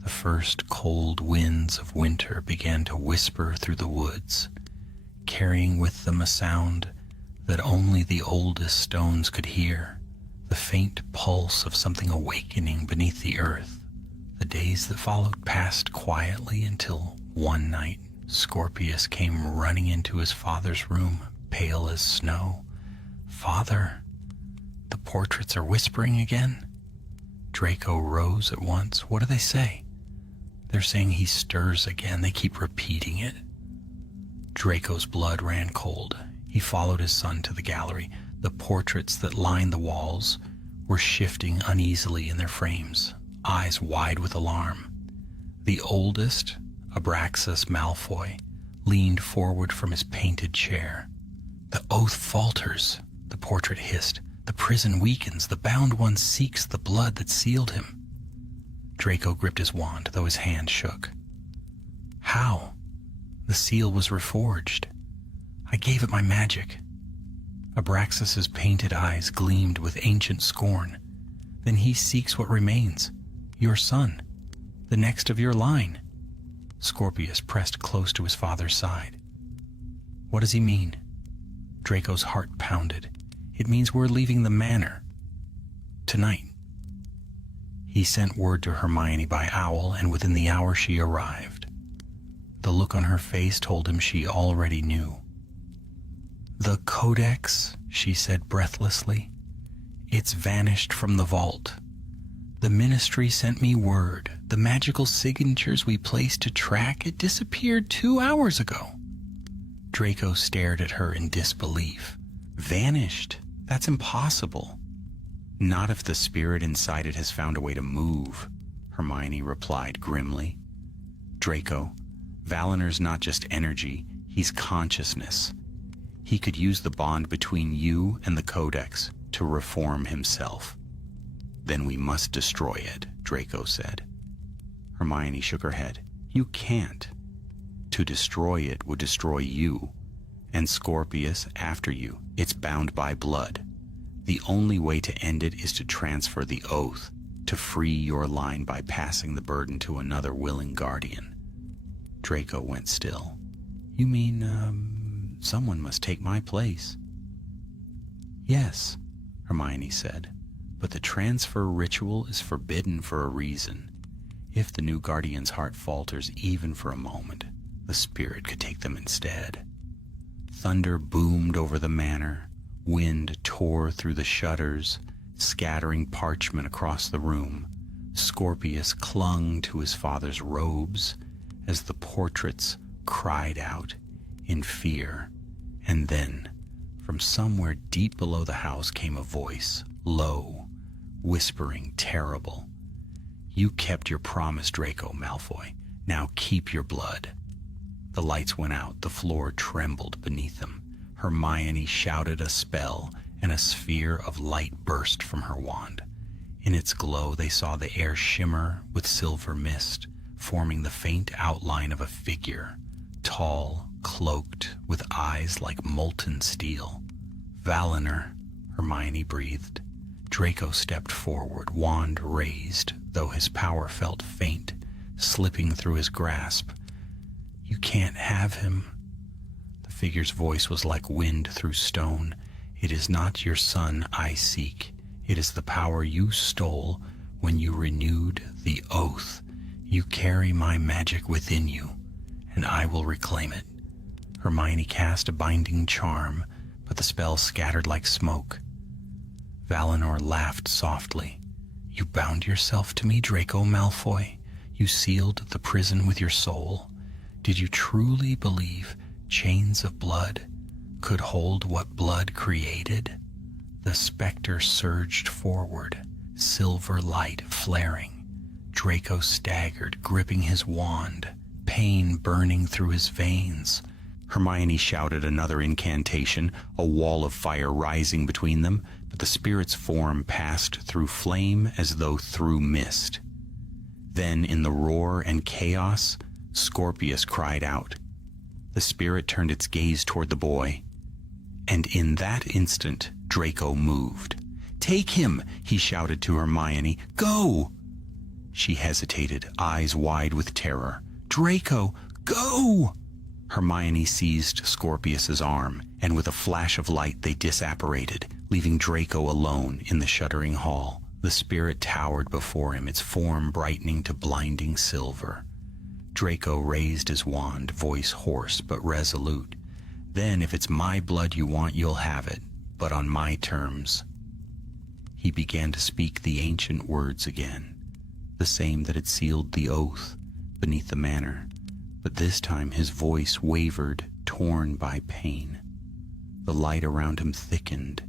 the first cold winds of winter began to whisper through the woods, carrying with them a sound that only the oldest stones could hear, the faint pulse of something awakening beneath the earth. The days that followed passed quietly until one night Scorpius came running into his father's room, pale as snow. "Father, the portraits are whispering again?" Draco rose at once. "What do they say?" "They're saying he stirs again. They keep repeating it." Draco's blood ran cold. He followed his son to the gallery. The portraits that lined the walls were shifting uneasily in their frames, eyes wide with alarm. The oldest, Abraxas Malfoy, leaned forward from his painted chair. "The oath falters," the portrait hissed. "The prison weakens. The bound one seeks the blood that sealed him." Draco gripped his wand, though his hand shook. "How?" "The seal was reforged. I gave it my magic." Abraxas's painted eyes gleamed with ancient scorn. "Then he seeks what remains. Your son. The next of your line." Scorpius pressed close to his father's side. "What does he mean?" Draco's heart pounded. "It means we're leaving the manor. Tonight." He sent word to Hermione by owl, and within the hour she arrived. The look on her face told him she already knew. "The codex," she said breathlessly. "It's vanished from the vault. The ministry sent me word. The magical signatures we placed to track it disappeared 2 hours ago." Draco stared at her in disbelief. "Vanished? That's impossible." "Not if the spirit inside it has found a way to move," Hermione replied grimly. "Draco, Valinor's not just energy, he's consciousness. He could use the bond between you and the codex. to reform himself. Then we must destroy it, Draco said. Hermione shook her head. You can't. To destroy it would destroy you, and Scorpius after you. It's bound by blood. The only way to end it is to transfer the oath, to free your line by passing the burden to another willing guardian. Draco went still. You mean, someone must take my place? Yes, Hermione said, but the transfer ritual is forbidden for a reason. If the new guardian's heart falters even for a moment, the spirit could take them instead. Thunder boomed over the manor, wind tore through the shutters, scattering parchment across the room. Scorpius clung to his father's robes as the portraits cried out in fear. And then, from somewhere deep below the house came a voice, low, whispering, terrible. You kept your promise, Draco Malfoy. Now keep your blood. The lights went out. The floor trembled beneath them. Hermione shouted a spell, and a sphere of light burst from her wand. In its glow, they saw the air shimmer with silver mist, forming the faint outline of a figure, tall, cloaked, with eyes like molten steel. Valinor, Hermione breathed. Draco stepped forward, wand raised, though his power felt faint, slipping through his grasp. You can't have him. The figure's voice was like wind through stone. It is not your son I seek. It is the power you stole when you renewed the oath. You carry my magic within you, and I will reclaim it. Hermione cast a binding charm, but the spell scattered like smoke. Valinor laughed softly. You bound yourself to me, Draco Malfoy. You sealed the prison with your soul. Did you truly believe chains of blood could hold what blood created? The specter surged forward, silver light flaring. Draco staggered, gripping his wand, pain burning through his veins. Hermione shouted another incantation, a wall of fire rising between them, but the spirit's form passed through flame as though through mist. Then, in the roar and chaos, Scorpius cried out. The spirit turned its gaze toward the boy, and in that instant, Draco moved. Take him, he shouted to Hermione. Go! She hesitated, eyes wide with terror. Draco, go! Hermione seized Scorpius's arm, and with a flash of light they disapparated, leaving Draco alone in the shuddering hall. The spirit towered before him, its form brightening to blinding silver. Draco raised his wand, voice hoarse but resolute. Then, if it's my blood you want, you'll have it, but on my terms. He began to speak the ancient words again, the same that had sealed the oath beneath the manor, but this time his voice wavered, torn by pain. The light around him thickened,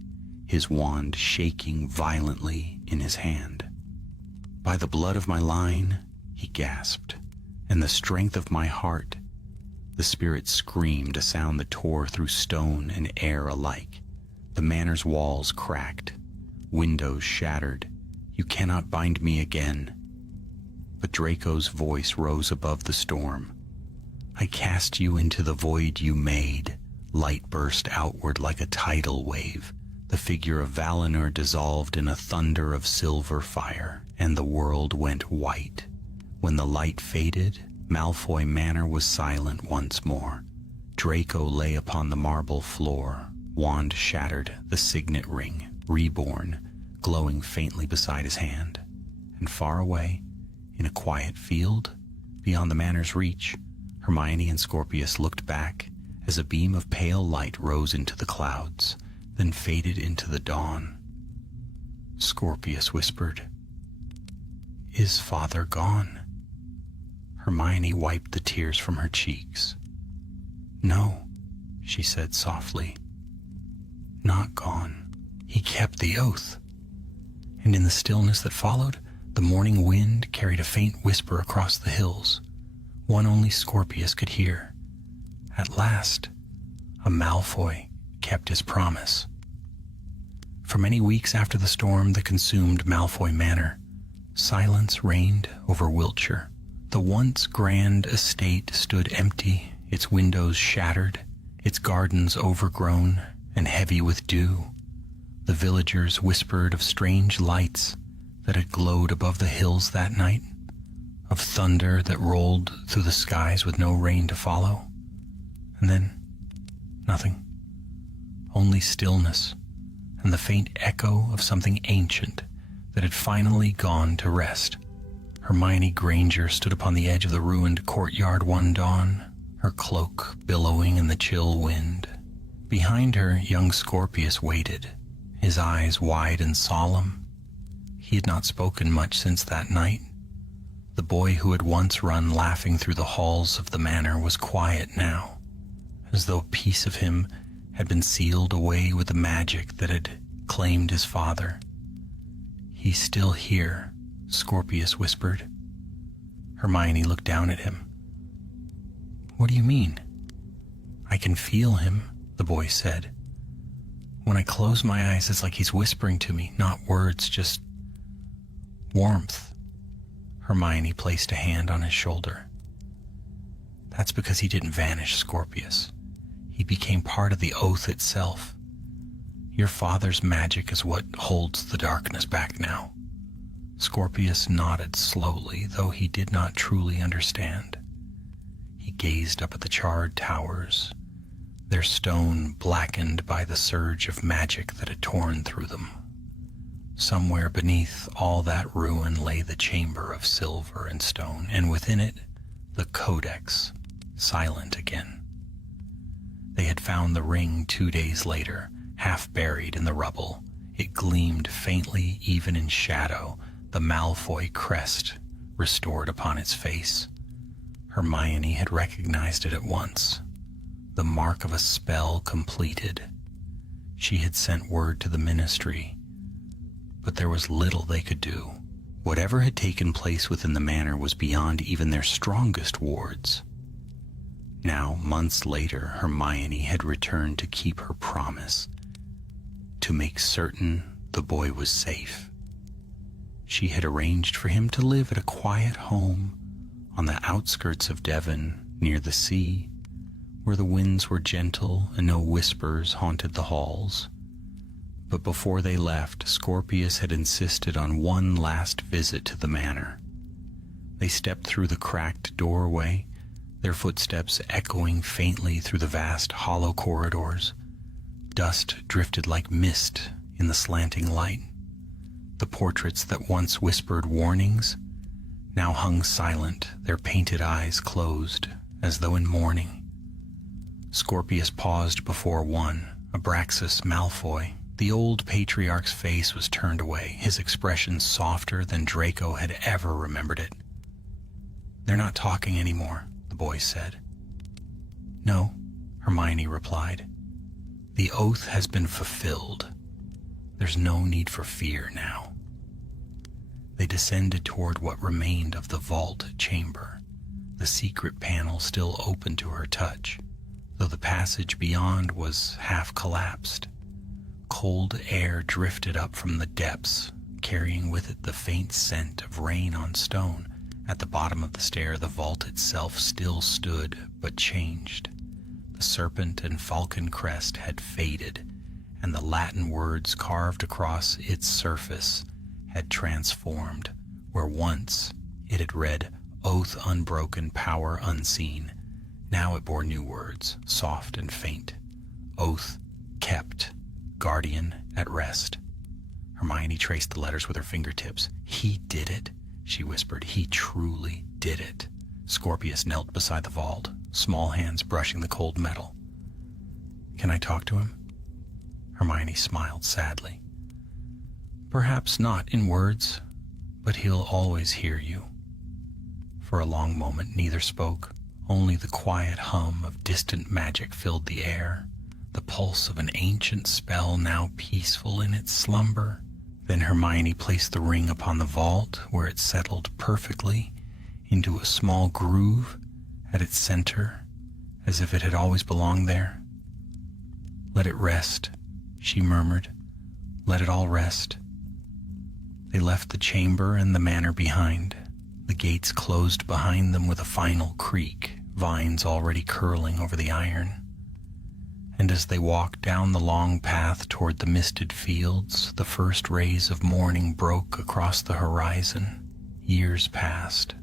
his wand shaking violently in his hand. By the blood of my line, he gasped, and the strength of my heart. The spirit screamed, a sound that tore through stone and air alike. The manor's walls cracked, windows shattered. You cannot bind me again. But Draco's voice rose above the storm. I cast you into the void you made. Light burst outward like a tidal wave. The figure of Valinor dissolved in a thunder of silver fire, and the world went white. When the light faded, Malfoy Manor was silent once more. Draco lay upon the marble floor, wand shattered, the signet ring, reborn, glowing faintly beside his hand. And far away, in a quiet field, beyond the manor's reach, Hermione and Scorpius looked back as a beam of pale light rose into the clouds, then faded into the dawn. Scorpius whispered, Is father gone? Hermione wiped the tears from her cheeks. No, she said softly. Not gone. He kept the oath. And in the stillness that followed, the morning wind carried a faint whisper across the hills, one only Scorpius could hear. At last, a Malfoy kept his promise. For many weeks after the storm that consumed Malfoy Manor, silence reigned over Wiltshire. The once grand estate stood empty, its windows shattered, its gardens overgrown and heavy with dew. The villagers whispered of strange lights that had glowed above the hills that night, of thunder that rolled through the skies with no rain to follow. And then, nothing. Only stillness and the faint echo of something ancient that had finally gone to rest. Hermione Granger stood upon the edge of the ruined courtyard one dawn, her cloak billowing in the chill wind. Behind her, young Scorpius waited, his eyes wide and solemn. He had not spoken much since that night. The boy who had once run laughing through the halls of the manor was quiet now, as though a piece of him had been sealed away with the magic that had claimed his father. "He's still here," Scorpius whispered. Hermione looked down at him. "What do you mean?" "I can feel him," the boy said. "When I close my eyes, it's like he's whispering to me, not words, just warmth." Hermione placed a hand on his shoulder. "That's because he didn't vanish, Scorpius. He became part of the oath itself. Your father's magic is what holds the darkness back now." Scorpius nodded slowly, though he did not truly understand. He gazed up at the charred towers, their stone blackened by the surge of magic that had torn through them. Somewhere beneath all that ruin lay the chamber of silver and stone, and within it, the Codex, silent again. They had found the ring 2 days later, half buried in the rubble. It gleamed faintly even in shadow, the Malfoy crest restored upon its face. Hermione had recognized it at once, the mark of a spell completed. She had sent word to the ministry, but there was little they could do. Whatever had taken place within the manor was beyond even their strongest wards. Now, months later, Hermione had returned to keep her promise, to make certain the boy was safe. She had arranged for him to live at a quiet home on the outskirts of Devon, near the sea, where the winds were gentle and no whispers haunted the halls. But before they left, Scorpius had insisted on one last visit to the manor. They stepped through the cracked doorway, their footsteps echoing faintly through the vast hollow corridors. Dust drifted like mist in the slanting light. The portraits that once whispered warnings now hung silent, their painted eyes closed, as though in mourning. Scorpius paused before one, Abraxas Malfoy. The old patriarch's face was turned away, his expression softer than Draco had ever remembered it. "They're not talking anymore," the boy said. "No," Hermione replied. "The oath has been fulfilled. There's no need for fear now." They descended toward what remained of the vault chamber, the secret panel still open to her touch, though the passage beyond was half collapsed. Cold air drifted up from the depths, carrying with it the faint scent of rain on stone. At the bottom of the stair, the vault itself still stood, but changed. The serpent and falcon crest had faded, and the Latin words carved across its surface had transformed. Where once it had read, "Oath unbroken, power unseen," now it bore new words, soft and faint. "Oath kept, guardian at rest." Hermione traced the letters with her fingertips. "He did it," she whispered. "He truly did it." Scorpius knelt beside the vault, small hands brushing the cold metal. "Can I talk to him?" Hermione smiled sadly. "Perhaps not in words, but he'll always hear you." For a long moment neither spoke. Only the quiet hum of distant magic filled the air, the pulse of an ancient spell now peaceful in its slumber. Then Hermione placed the ring upon the vault, where it settled perfectly into a small groove at its center, as if it had always belonged there. "Let it rest," she murmured. let it all rest. They left the chamber and the manor behind. The gates closed behind them with a final creak, vines already curling over the iron. And as they walked down the long path toward the misted fields, the first rays of morning broke across the horizon. Years passed.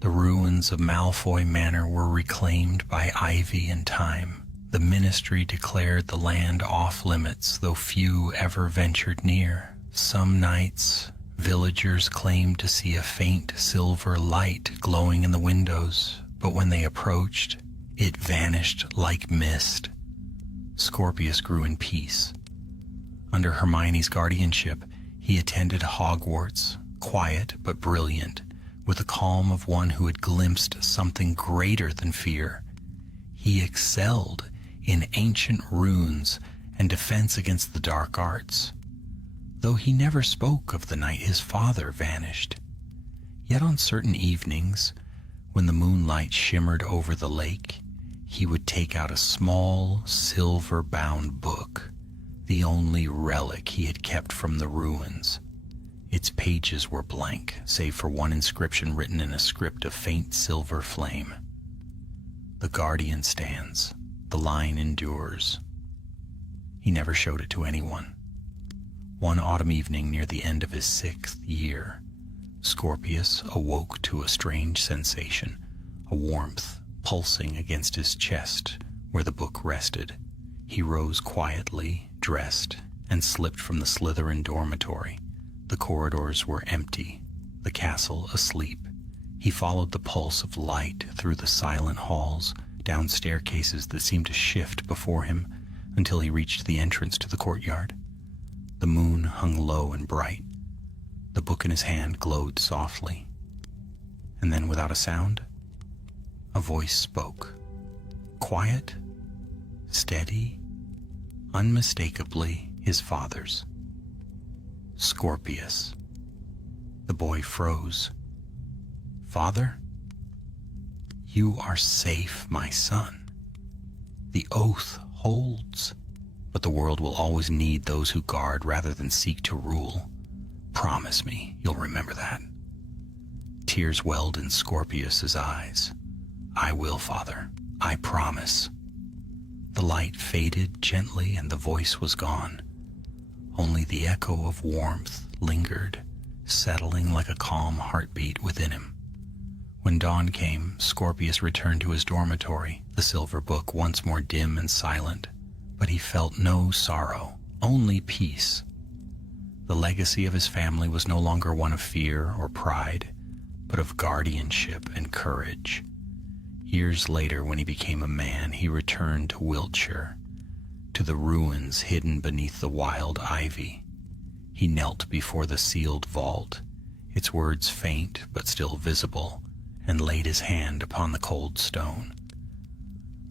The ruins of Malfoy Manor were reclaimed by ivy and time. The ministry declared the land off limits, though few ever ventured near. Some nights, villagers claimed to see a faint silver light glowing in the windows, but when they approached, it vanished like mist. Scorpius grew in peace. Under Hermione's guardianship, he attended Hogwarts, quiet but brilliant, with the calm of one who had glimpsed something greater than fear. He excelled in ancient runes and defense against the dark arts, though he never spoke of the night his father vanished. Yet on certain evenings, when the moonlight shimmered over the lake, he would take out a small, silver-bound book, the only relic he had kept from the ruins. Its pages were blank, save for one inscription written in a script of faint silver flame. "The Guardian stands. The line endures." He never showed it to anyone. One autumn evening near the end of his 6th year, Scorpius awoke to a strange sensation, a warmth pulsing against his chest where the book rested. He rose quietly, dressed, and slipped from the Slytherin dormitory. The corridors were empty, the castle asleep. He followed the pulse of light through the silent halls, down staircases that seemed to shift before him, until he reached the entrance to the courtyard. The moon hung low and bright. The book in his hand glowed softly. And then, without a sound, a voice spoke. Quiet, steady, unmistakably his father's. "Scorpius." The boy froze. "Father? You are safe, my son. The oath holds, but the world will always need those who guard rather than seek to rule. Promise me you'll remember that." Tears welled in Scorpius's eyes. "I will, Father. I promise." The light faded gently and the voice was gone. Only the echo of warmth lingered, settling like a calm heartbeat within him. When dawn came, Scorpius returned to his dormitory, the silver book once more dim and silent. But he felt no sorrow, only peace. The legacy of his family was no longer one of fear or pride, but of guardianship and courage. Years later, when he became a man, he returned to Wiltshire, to the ruins hidden beneath the wild ivy. He knelt before the sealed vault, its words faint but still visible, and laid his hand upon the cold stone.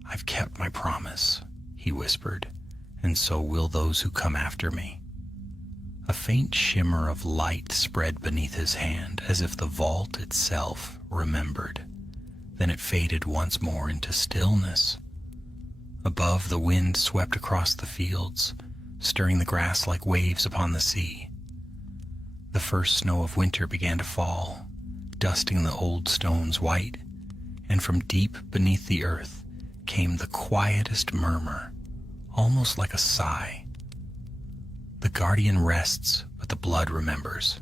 "I've kept my promise," he whispered, "and so will those who come after me." A faint shimmer of light spread beneath his hand, as if the vault itself remembered. Then it faded once more into stillness. Above, the wind swept across the fields, stirring the grass like waves upon the sea. The first snow of winter began to fall, dusting the old stones white, and from deep beneath the earth came the quietest murmur, almost like a sigh. The guardian rests, but the blood remembers.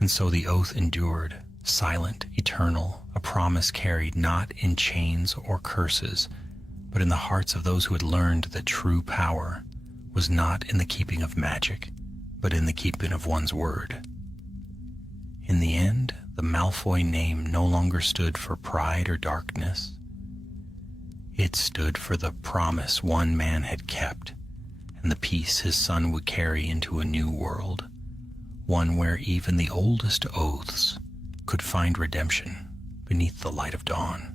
And so the oath endured, silent, eternal, a promise carried not in chains or curses, but in the hearts of those who had learned that true power was not in the keeping of magic, but in the keeping of one's word. In the end, the Malfoy name no longer stood for pride or darkness. It stood for the promise one man had kept, and the peace his son would carry into a new world, one where even the oldest oaths could find redemption beneath the light of dawn.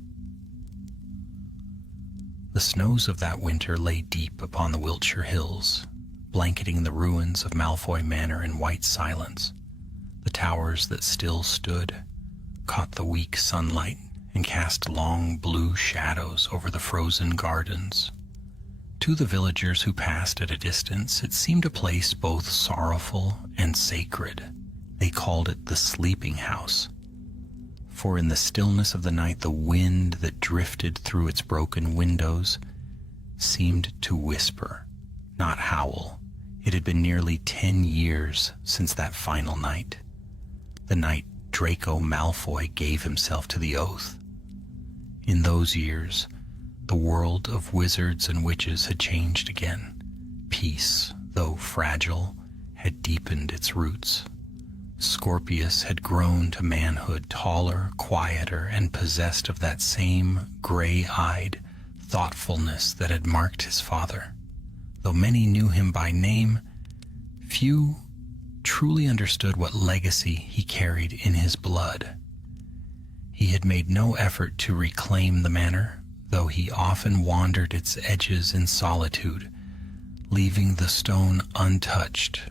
The snows of that winter lay deep upon the Wiltshire hills, blanketing the ruins of Malfoy Manor in white silence. The towers that still stood caught the weak sunlight and cast long blue shadows over the frozen gardens. To the villagers who passed at a distance, it seemed a place both sorrowful and sacred. They called it the sleeping house. For in the stillness of the night, the wind that drifted through its broken windows seemed to whisper, not howl. It had been nearly 10 years since that final night, the night Draco Malfoy gave himself to the oath. In those years, the world of wizards and witches had changed again. Peace, though fragile, had deepened its roots. Scorpius had grown to manhood, taller, quieter, and possessed of that same gray-eyed thoughtfulness that had marked his father. Though many knew him by name, few truly understood what legacy he carried in his blood. He had made no effort to reclaim the manor, though he often wandered its edges in solitude, leaving the stone untouched,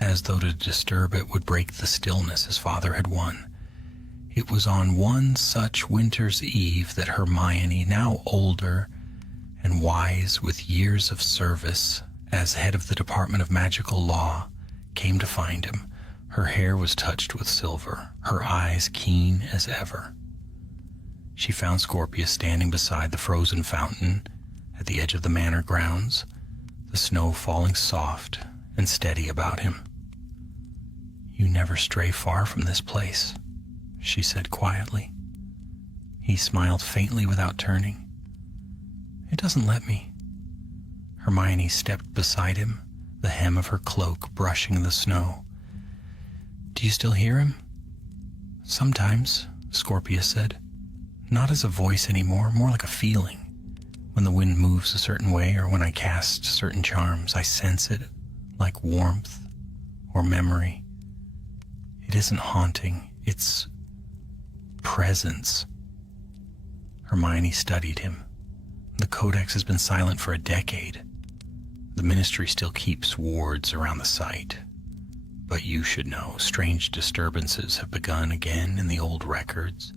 as though to disturb it would break the stillness his father had won. It was on one such winter's eve that Hermione, now older and wise with years of service as head of the Department of Magical Law, came to find him. Her hair was touched with silver, her eyes keen as ever. She found Scorpius standing beside the frozen fountain at the edge of the manor grounds, the snow falling soft and steady about him. "You never stray far from this place," she said quietly. He smiled faintly without turning. "It doesn't let me." Hermione stepped beside him, the hem of her cloak brushing the snow. "Do you still hear him?" "Sometimes," Scorpius said. "Not as a voice anymore, more like a feeling. When the wind moves a certain way or when I cast certain charms, I sense it like warmth or memory. It isn't haunting, it's presence." Hermione studied him. "The Codex has been silent for a decade. The Ministry still keeps wards around the site. But you should know, strange disturbances have begun again in the old records,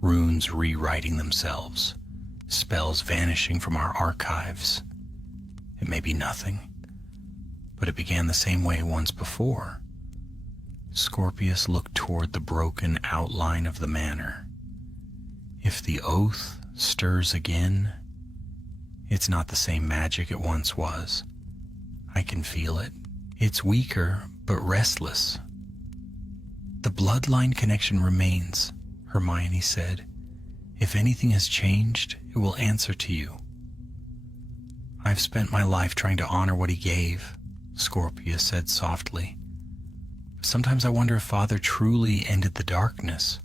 runes rewriting themselves, spells vanishing from our archives. It may be nothing, but it began the same way once before." Scorpius looked toward the broken outline of the manor. "If the oath stirs again, it's not the same magic it once was. I can feel it. It's weaker, but restless." "The bloodline connection remains," Hermione said. "If anything has changed, it will answer to you." "I've spent my life trying to honor what he gave," Scorpius said softly. "Sometimes I wonder if Father truly ended the darkness,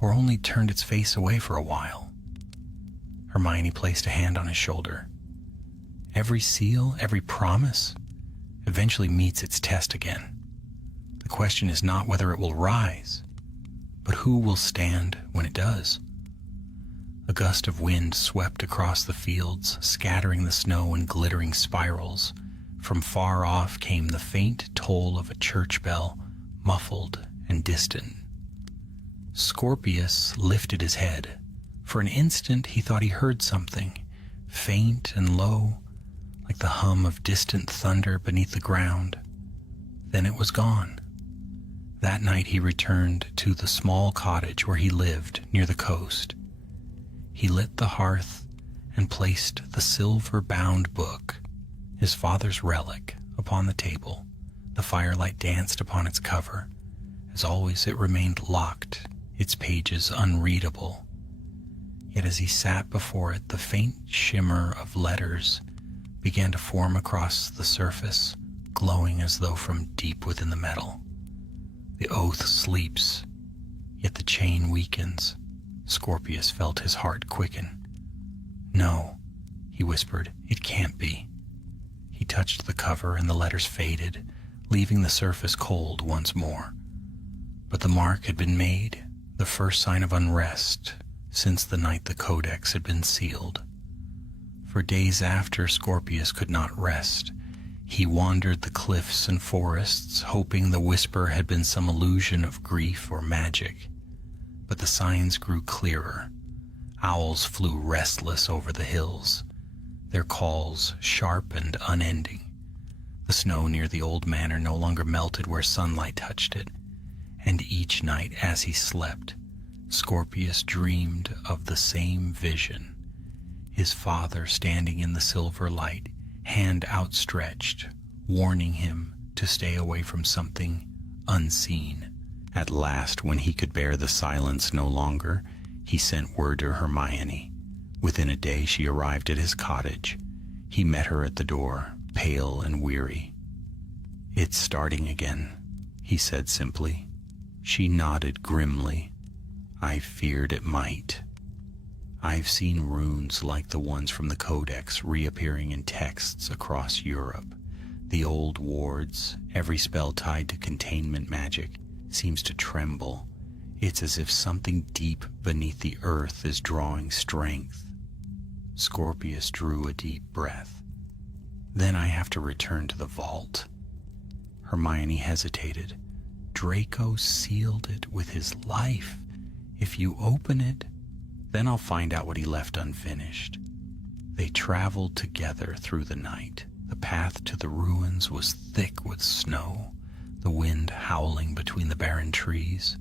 or only turned its face away for a while." Hermione placed a hand on his shoulder. "Every seal, every promise, eventually meets its test again. The question is not whether it will rise, but who will stand when it does." A gust of wind swept across the fields, scattering the snow in glittering spirals. From far off came the faint toll of a church bell, muffled and distant. Scorpius lifted his head. For an instant he thought he heard something, faint and low, like the hum of distant thunder beneath the ground. Then it was gone. That night he returned to the small cottage where he lived near the coast. He lit the hearth and placed the silver-bound book, his father's relic, upon the table. The firelight danced upon its cover. As always, it remained locked, its pages unreadable. Yet as he sat before it, the faint shimmer of letters began to form across the surface, glowing as though from deep within the metal. "The oath sleeps, yet the chain weakens." Scorpius felt his heart quicken. "No," he whispered, "it can't be." He touched the cover and the letters faded, leaving the surface cold once more. But the mark had been made, the first sign of unrest since the night the Codex had been sealed. For days after, Scorpius could not rest. He wandered the cliffs and forests, hoping the whisper had been some illusion of grief or magic. But the signs grew clearer. Owls flew restless over the hills. their calls sharp and unending. The snow near the old manor no longer melted where sunlight touched it, and each night as he slept, Scorpius dreamed of the same vision, his father standing in the silver light, hand outstretched, warning him to stay away from something unseen. At last, when he could bear the silence no longer, he sent word to Hermione. Within a day she arrived at his cottage. He met her at the door, pale and weary. "It's starting again," he said simply. She nodded grimly. "I feared it might. I've seen runes like the ones from the Codex reappearing in texts across Europe. The old wards, every spell tied to containment magic, seems to tremble. It's as if something deep beneath the earth is drawing strength." Scorpius drew a deep breath. "Then I have to return to the vault." Hermione hesitated. "Draco sealed it with his life. If you open it, then I'll find out what he left unfinished." They traveled together through the night. The path to the ruins was thick with snow, the wind howling between the barren trees.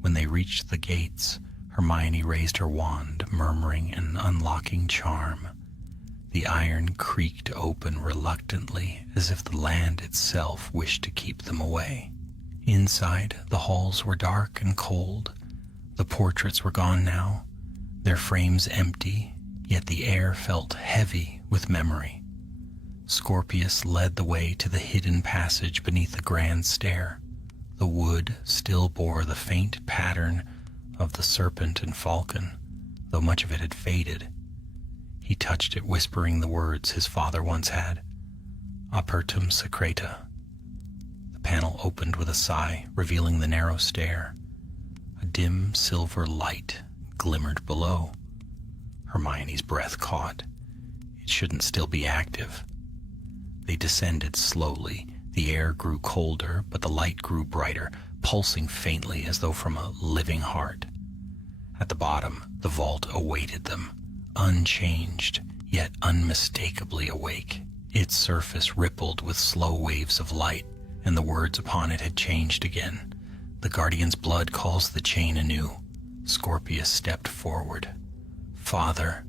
When they reached the gates, Hermione raised her wand, murmuring an unlocking charm. The iron creaked open reluctantly, as if the land itself wished to keep them away. Inside, the halls were dark and cold. The portraits were gone now, their frames empty, yet the air felt heavy with memory. Scorpius led the way to the hidden passage beneath the grand stair. The wood still bore the faint pattern of the serpent and falcon, though much of it had faded. He touched it, whispering the words his father once had, "Apertum secreta." The panel opened with a sigh, revealing the narrow stair. A dim silver light glimmered below. Hermione's breath caught. It shouldn't still be active. They descended slowly. The air grew colder, but the light grew brighter, pulsing faintly as though from a living heart. At the bottom, the vault awaited them, unchanged, yet unmistakably awake. Its surface rippled with slow waves of light, and the words upon it had changed again. "The Guardian's blood calls the chain anew." Scorpius stepped forward. "Father."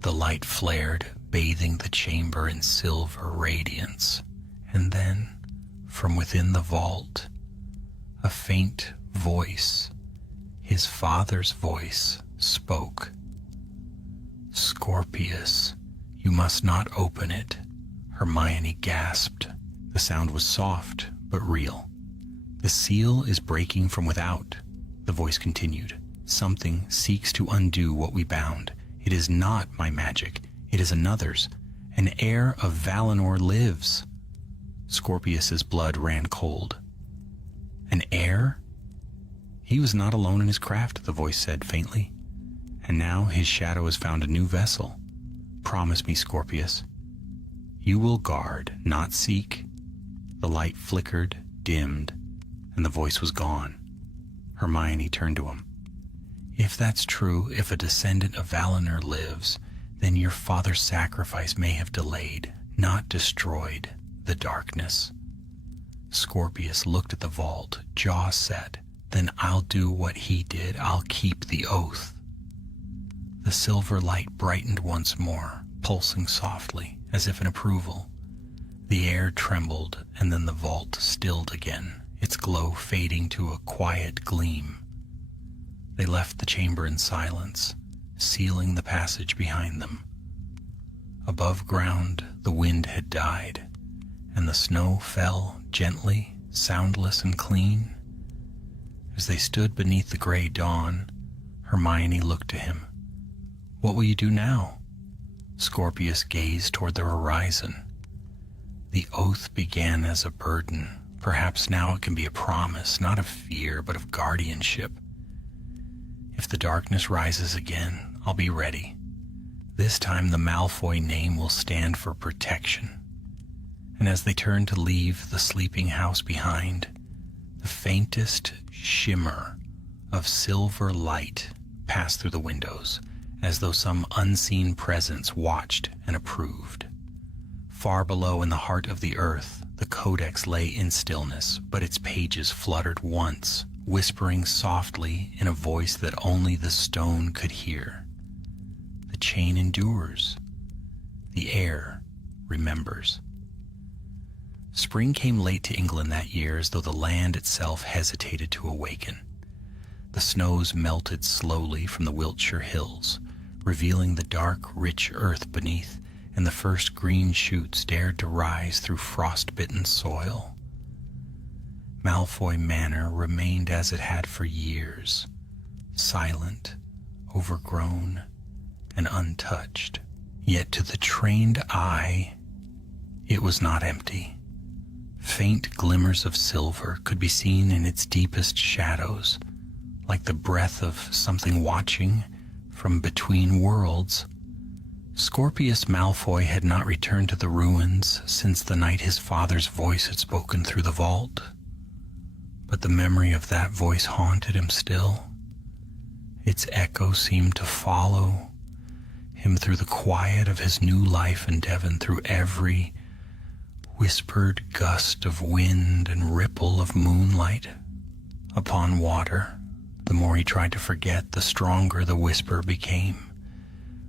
The light flared, bathing the chamber in silver radiance. And then, from within the vault, a faint voice, his father's voice, spoke. "Scorpius, you must not open it." Hermione gasped. The sound was soft, but real. "The seal is breaking from without," the voice continued. "Something seeks to undo what we bound. It is not my magic. It is another's. An heir of Valinor lives." Scorpius's blood ran cold. "An heir?" "He was not alone in his craft," the voice said faintly. "And now his shadow has found a new vessel. Promise me, Scorpius. You will guard, not seek." The light flickered, dimmed, and the voice was gone. Hermione turned to him. "If that's true, if a descendant of Valinor lives, then your father's sacrifice may have delayed, not destroyed, the darkness." Scorpius looked at the vault, jaw set. "Then I'll do what he did. I'll keep the oath." The silver light brightened once more, pulsing softly, as if in approval. The air trembled, and then the vault stilled again, its glow fading to a quiet gleam. They left the chamber in silence, sealing the passage behind them. Above ground, the wind had died, and the snow fell gently, soundless and clean. As they stood beneath the gray dawn, Hermione looked to him. "What will you do now?" Scorpius gazed toward the horizon. "The oath began as a burden. Perhaps now it can be a promise, not of fear, but of guardianship. If the darkness rises again, I'll be ready. This time the Malfoy name will stand for protection." And as they turned to leave the sleeping house behind, the faintest shimmer of silver light passed through the windows, as though some unseen presence watched and approved. Far below in the heart of the earth, the codex lay in stillness, but its pages fluttered once, whispering softly in a voice that only the stone could hear. The chain endures. The air remembers. Spring came late to England that year, as though the land itself hesitated to awaken. The snows melted slowly from the Wiltshire hills, revealing the dark, rich earth beneath, and the first green shoots dared to rise through frost-bitten soil. Malfoy Manor remained as it had for years, silent, overgrown, and untouched. Yet to the trained eye, it was not empty. Faint glimmers of silver could be seen in its deepest shadows, like the breath of something watching from between worlds. Scorpius Malfoy had not returned to the ruins since the night his father's voice had spoken through the vault. But the memory of that voice haunted him still. Its echo seemed to follow him through the quiet of his new life in Devon, through every whispered gust of wind and ripple of moonlight upon water. The more he tried to forget, the stronger the whisper became.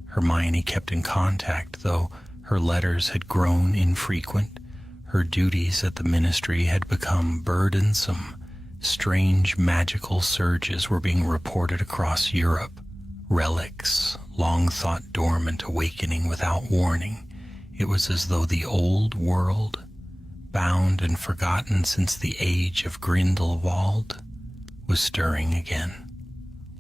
Hermione kept in contact, though her letters had grown infrequent. Her duties at the ministry had become burdensome. Strange magical surges were being reported across Europe. Relics, long thought dormant, awakening without warning. It was as though the old world, bound and forgotten since the age of Grindelwald, was stirring again.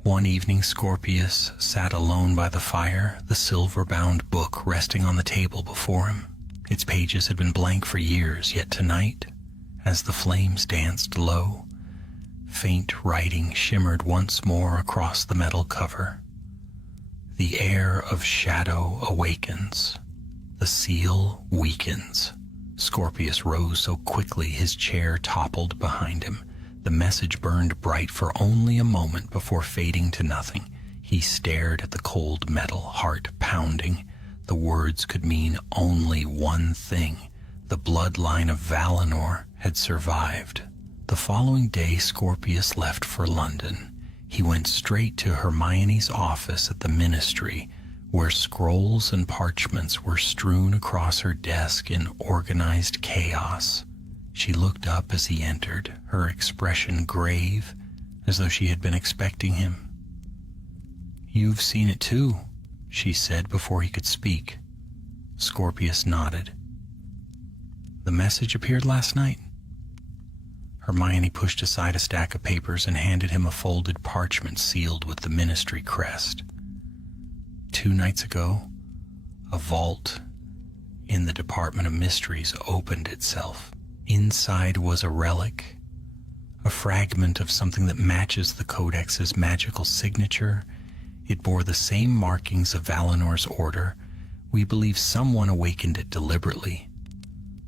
One evening Scorpius sat alone by the fire, the silver-bound book resting on the table before him. Its pages had been blank for years, yet tonight, as the flames danced low, faint writing shimmered once more across the metal cover. The air of shadow awakens. The seal weakens. Scorpius rose so quickly his chair toppled behind him. The message burned bright for only a moment before fading to nothing. He stared at the cold metal, heart pounding. The words could mean only one thing. The bloodline of Valinor had survived. The following day, Scorpius left for London. He went straight to Hermione's office at the ministry, where scrolls and parchments were strewn across her desk in organized chaos. She looked up as he entered, her expression grave, as though she had been expecting him. "You've seen it too," she said before he could speak. Scorpius nodded. "The message appeared last night." Hermione pushed aside a stack of papers and handed him a folded parchment sealed with the ministry crest. 2 nights ago, a vault in the Department of Mysteries opened itself. Inside was a relic, a fragment of something that matches the Codex's magical signature. It bore the same markings of Valinor's order. We believe someone awakened it deliberately.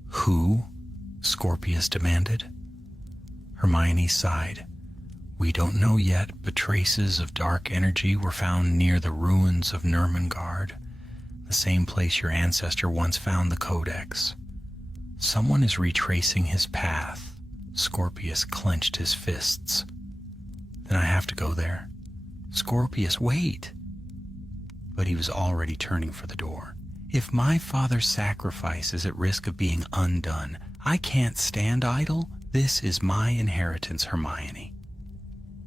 "Who?" Scorpius demanded. Hermione sighed. "We don't know yet, but traces of dark energy were found near the ruins of Nurmengard, the same place your ancestor once found the Codex. Someone is retracing his path." Scorpius clenched his fists. "Then I have to go there." "Scorpius, wait!" But he was already turning for the door. "If my father's sacrifice is at risk of being undone, I can't stand idle. This is my inheritance, Hermione."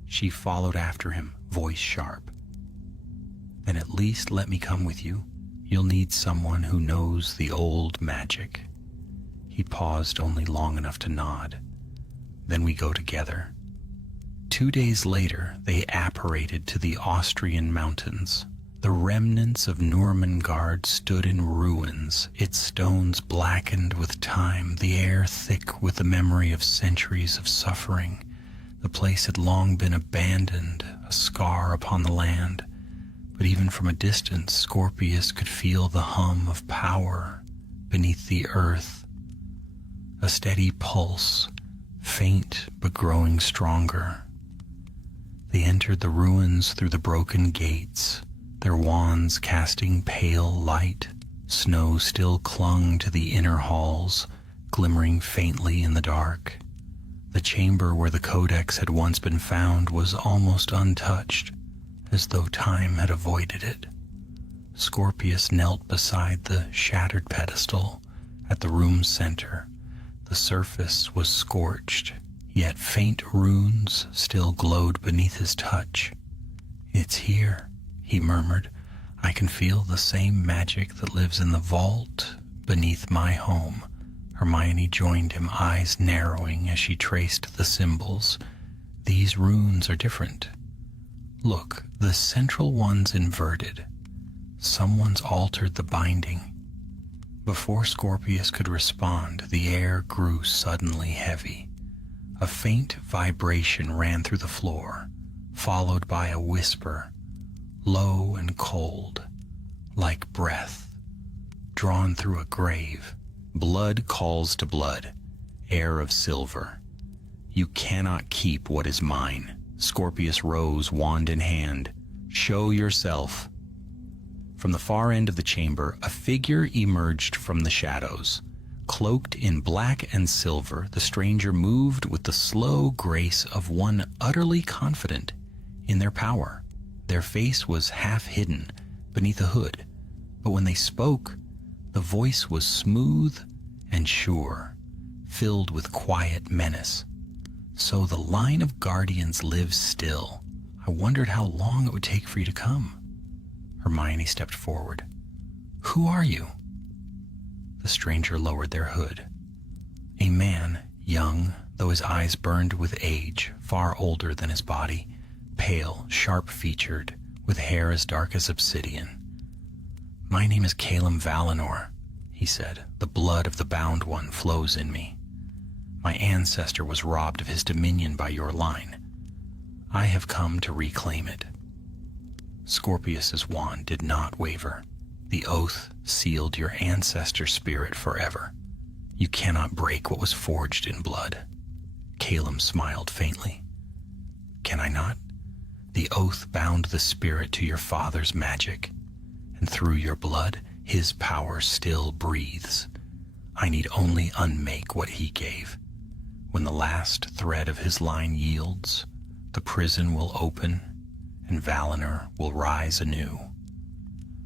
She followed after him, voice sharp. "Then at least let me come with you. You'll need someone who knows the old magic." He paused only long enough to nod. "Then we go together." 2 days later, they apparated to the Austrian mountains. The remnants of Nurmengard stood in ruins, its stones blackened with time, the air thick with the memory of centuries of suffering. The place had long been abandoned, a scar upon the land. But even from a distance, Scorpius could feel the hum of power beneath the earth. A steady pulse, faint but growing stronger. They entered the ruins through the broken gates. their wands casting pale light. Snow still clung to the inner halls, glimmering faintly in the dark. The chamber where the codex had once been found was almost untouched, as though time had avoided it. Scorpius knelt beside the shattered pedestal at the room's center. The surface was scorched, yet faint runes still glowed beneath his touch. "It's here," he murmured. "I can feel the same magic that lives in the vault beneath my home." Hermione joined him, eyes narrowing as she traced the symbols. "These runes are different. Look, the central one's inverted. Someone's altered the binding." Before Scorpius could respond, the air grew suddenly heavy. A faint vibration ran through the floor, followed by a whisper, low and cold, like breath, drawn through a grave. "Blood calls to blood, heir of silver. You cannot keep what is mine." Scorpius rose, wand in hand. "Show yourself." From the far end of the chamber, a figure emerged from the shadows. Cloaked in black and silver, the stranger moved with the slow grace of one utterly confident in their power. Their face was half hidden beneath a hood, but when they spoke, the voice was smooth and sure, filled with quiet menace. "So the line of guardians lives still. I wondered how long it would take for you to come." Hermione stepped forward. "Who are you?" The stranger lowered their hood. A man, young, though his eyes burned with age, far older than his body, pale, sharp-featured, with hair as dark as obsidian. "My name is Calum Valinor," he said. "The blood of the Bound One flows in me. My ancestor was robbed of his dominion by your line. I have come to reclaim it." Scorpius's wand did not waver. "The oath sealed your ancestor's spirit forever. You cannot break what was forged in blood." Calum smiled faintly. "Can I not? The oath bound the spirit to your father's magic, and through your blood, his power still breathes. I need only unmake what he gave. When the last thread of his line yields, the prison will open, and Valinor will rise anew."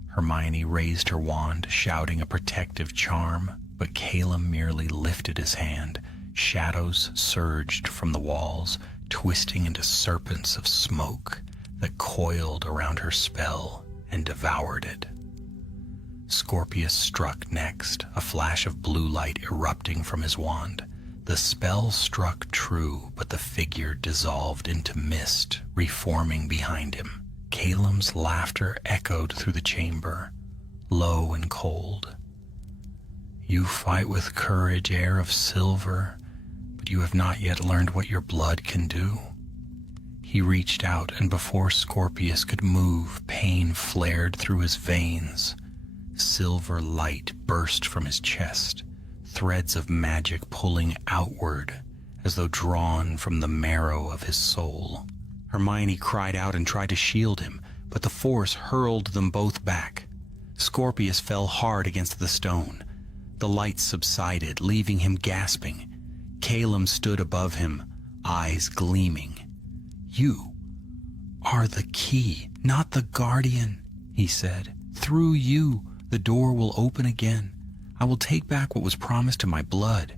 Hermione raised her wand, shouting a protective charm, but Calum merely lifted his hand. Shadows surged from the walls, twisting into serpents of smoke that coiled around her spell and devoured it. Scorpius struck next, a flash of blue light erupting from his wand. The spell struck true, but the figure dissolved into mist, reforming behind him. Calum's laughter echoed through the chamber, low and cold. "You fight with courage, heir of silver, but you have not yet learned what your blood can do." He reached out, and before Scorpius could move, pain flared through his veins. Silver light burst from his chest, threads of magic pulling outward as though drawn from the marrow of his soul. Hermione cried out and tried to shield him, but the force hurled them both back. Scorpius fell hard against the stone. The light subsided, leaving him gasping. Calum stood above him, eyes gleaming. "You are the key, not the guardian," he said. "Through you, the door will open again. I will take back what was promised to my blood."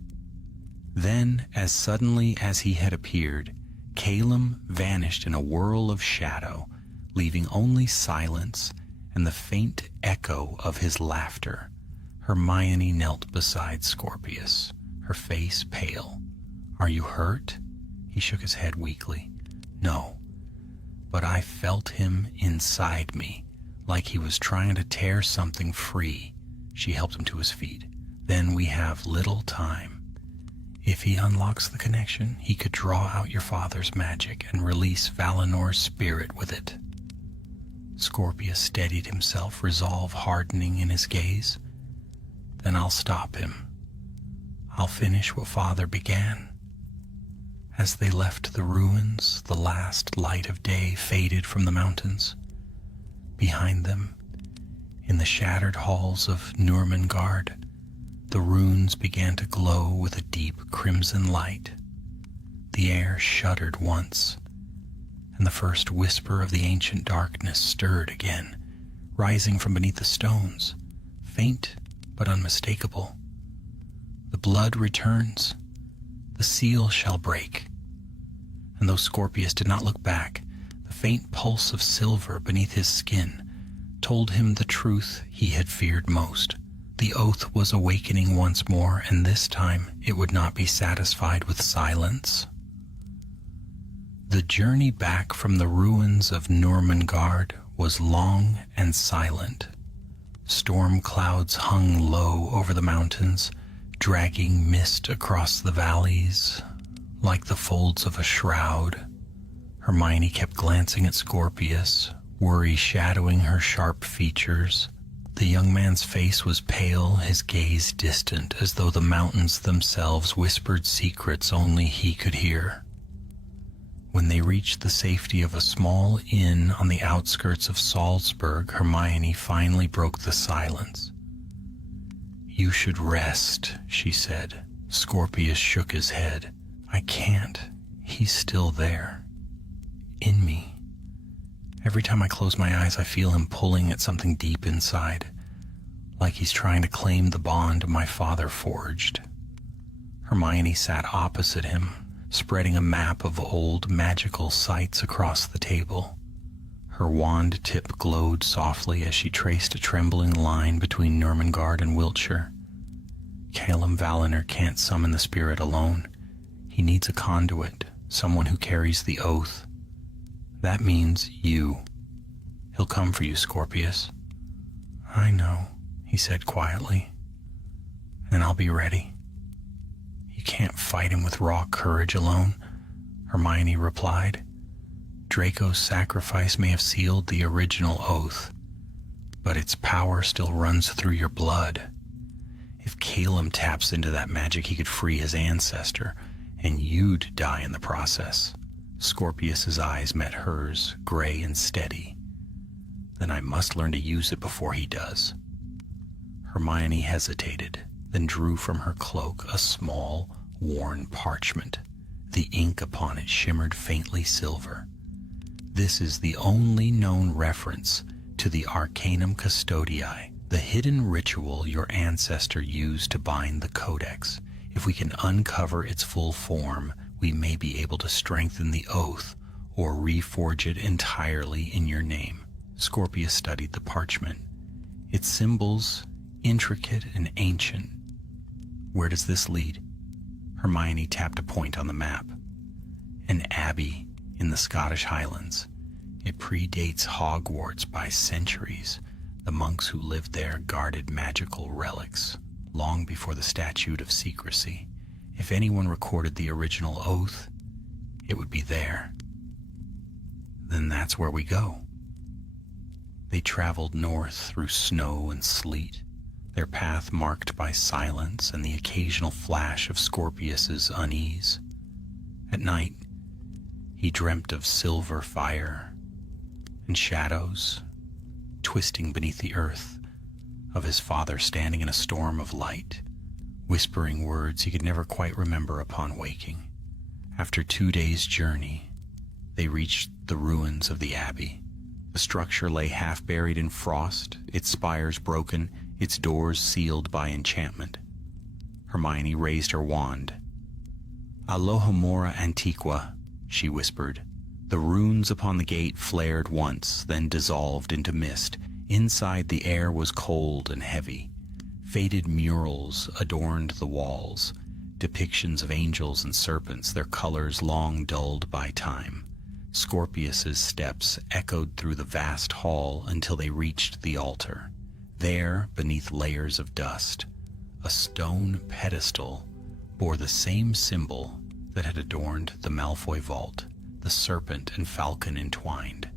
Then, as suddenly as he had appeared, Calum vanished in a whirl of shadow, leaving only silence and the faint echo of his laughter. Hermione knelt beside Scorpius, her face pale. "Are you hurt?" He shook his head weakly. "No, but I felt him inside me, like he was trying to tear something free." She helped him to his feet. "Then we have little time. If he unlocks the connection, he could draw out your father's magic and release Valinor's spirit with it." Scorpius steadied himself, resolve hardening in his gaze. "Then I'll stop him. I'll finish what Father began." As they left the ruins, the last light of day faded from the mountains. Behind them, in the shattered halls of Nurmengard, the runes began to glow with a deep crimson light. The air shuddered once, and the first whisper of the ancient darkness stirred again, rising from beneath the stones, faint but unmistakable. The blood returns, the seal shall break. And though Scorpius did not look back, the faint pulse of silver beneath his skin told him the truth he had feared most. The oath was awakening once more, and this time it would not be satisfied with silence. The journey back from the ruins of Nurmengard was long and silent. Storm clouds hung low over the mountains, dragging mist across the valleys like the folds of a shroud. Hermione kept glancing at Scorpius, worry shadowing her sharp features. The young man's face was pale, his gaze distant, as though the mountains themselves whispered secrets only he could hear. When they reached the safety of a small inn on the outskirts of Salzburg, Hermione finally broke the silence. "You should rest," she said. Scorpius shook his head. "I can't. He's still there. In me. Every time I close my eyes, I feel him pulling at something deep inside, like he's trying to claim the bond my father forged." Hermione sat opposite him, spreading a map of old magical sites across the table. Her wand tip glowed softly as she traced a trembling line between Nurmengard and Wiltshire. Calum Valinor can't summon the spirit alone. He needs a conduit, someone who carries the oath. That means you. He'll come for you, Scorpius. "I know," he said quietly, "and I'll be ready." "You can't fight him with raw courage alone," Hermione replied. "Draco's sacrifice may have sealed the original oath, but its power still runs through your blood. If Calum taps into that magic, he could free his ancestor, and you'd die in the process." Scorpius's eyes met hers, gray and steady. "Then I must learn to use it before he does." Hermione hesitated, then drew from her cloak a small, worn parchment. The ink upon it shimmered faintly silver. "This is the only known reference to the Arcanum Custodii, the hidden ritual your ancestor used to bind the Codex. If we can uncover its full form, we may be able to strengthen the oath or reforge it entirely in your name." Scorpius studied the parchment, its symbols intricate and ancient. "Where does this lead?" Hermione tapped a point on the map. "An abbey in the Scottish Highlands. It predates Hogwarts by centuries. The monks who lived there guarded magical relics long before the Statute of Secrecy. If anyone recorded the original oath, it would be there." "Then that's where we go." They traveled north through snow and sleet, their path marked by silence and the occasional flash of Scorpius's unease. At night, he dreamt of silver fire and shadows twisting beneath the earth, of his father standing in a storm of light, whispering words he could never quite remember upon waking. After 2 days' journey, they reached the ruins of the abbey. The structure lay half buried in frost, its spires broken, its doors sealed by enchantment. Hermione raised her wand. "Alohomora Antiqua," she whispered. The runes upon the gate flared once, then dissolved into mist. Inside, the air was cold and heavy. Faded murals adorned the walls, depictions of angels and serpents, their colors long dulled by time. Scorpius's steps echoed through the vast hall until they reached the altar. There, beneath layers of dust, a stone pedestal bore the same symbol that had adorned the Malfoy vault, the serpent and falcon entwined.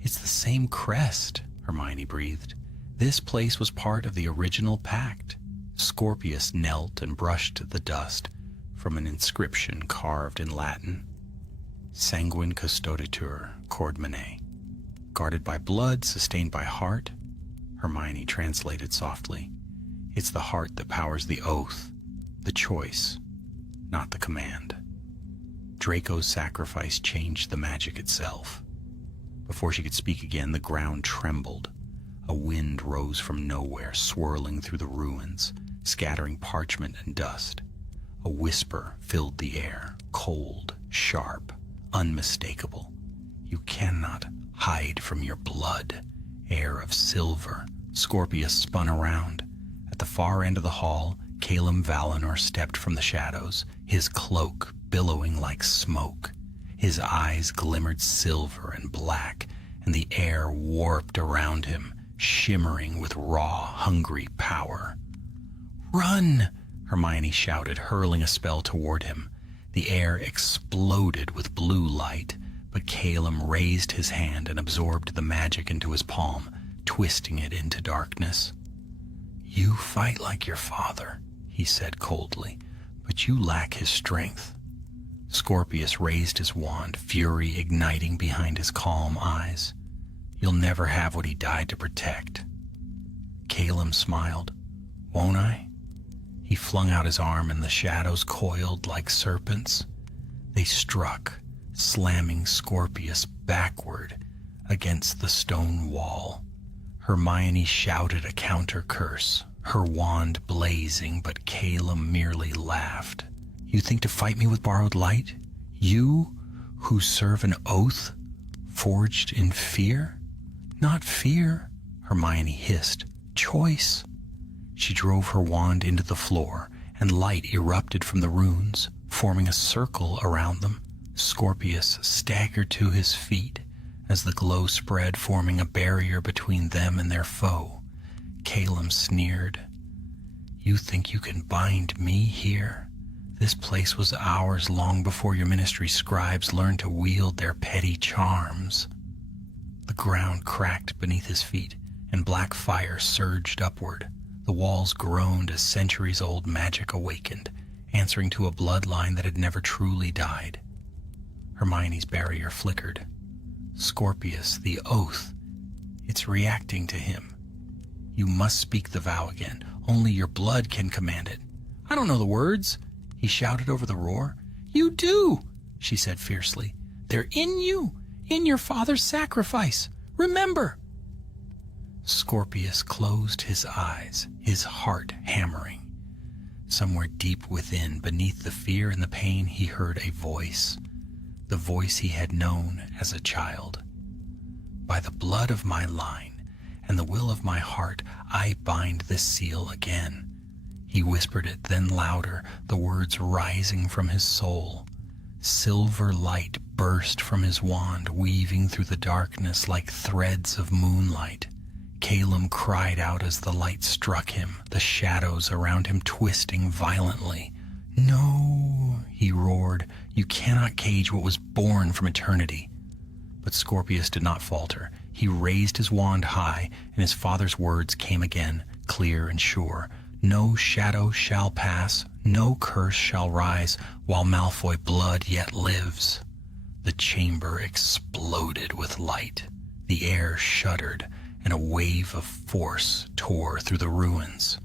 "It's the same crest," Hermione breathed. "This place was part of the original pact." Scorpius knelt and brushed the dust from an inscription carved in Latin. "Sanguine custoditur cord mane." Guarded by blood, sustained by heart, Hermione translated softly. It's the heart that powers the oath, the choice, not the command. Draco's sacrifice changed the magic itself. Before she could speak again, the ground trembled. A wind rose from nowhere, swirling through the ruins, scattering parchment and dust. A whisper filled the air, cold, sharp, unmistakable. You cannot hide from your blood. Air of silver. Scorpius spun around. At the far end of the hall, Calum Valinor stepped from the shadows, his cloak billowing like smoke. His eyes glimmered silver and black, and the air warped around him, shimmering with raw, hungry power. "Run!" Hermione shouted, hurling a spell toward him. The air exploded with blue light, but Calum raised his hand and absorbed the magic into his palm, twisting it into darkness. "You fight like your father," he said coldly, "but you lack his strength." Scorpius raised his wand, fury igniting behind his calm eyes. "You'll never have what he died to protect." Calum smiled. "Won't I?" He flung out his arm and the shadows coiled like serpents. They struck, slamming Scorpius backward against the stone wall. Hermione shouted a counter curse, her wand blazing, but Calum merely laughed. "You think to fight me with borrowed light? You, who serve an oath forged in fear?" "Not fear," Hermione hissed. "Choice." She drove her wand into the floor, and light erupted from the runes, forming a circle around them. Scorpius staggered to his feet as the glow spread, forming a barrier between them and their foe. Calum sneered. "You think you can bind me here? This place was ours long before your ministry scribes learned to wield their petty charms." The ground cracked beneath his feet, and black fire surged upward. The walls groaned as centuries-old magic awakened, answering to a bloodline that had never truly died. Hermione's barrier flickered. "Scorpius, the oath. It's reacting to him. You must speak the vow again. Only your blood can command it." "I don't know the words," he shouted over the roar. "You do," she said fiercely. "They're in you, in your father's sacrifice. Remember." Scorpius closed his eyes, his heart hammering. Somewhere deep within, beneath the fear and the pain, he heard a voice. The voice he had known as a child. "By the blood of my line and the will of my heart, I bind this seal again." He whispered it, then louder, the words rising from his soul. Silver light burst from his wand, weaving through the darkness like threads of moonlight. Calum cried out as the light struck him, the shadows around him twisting violently. "No," he roared, "you cannot cage what was born from eternity." But Scorpius did not falter. He raised his wand high, and his father's words came again, clear and sure. "No shadow shall pass, no curse shall rise, while Malfoy blood yet lives." The chamber exploded with light. The air shuddered, and a wave of force tore through the ruins.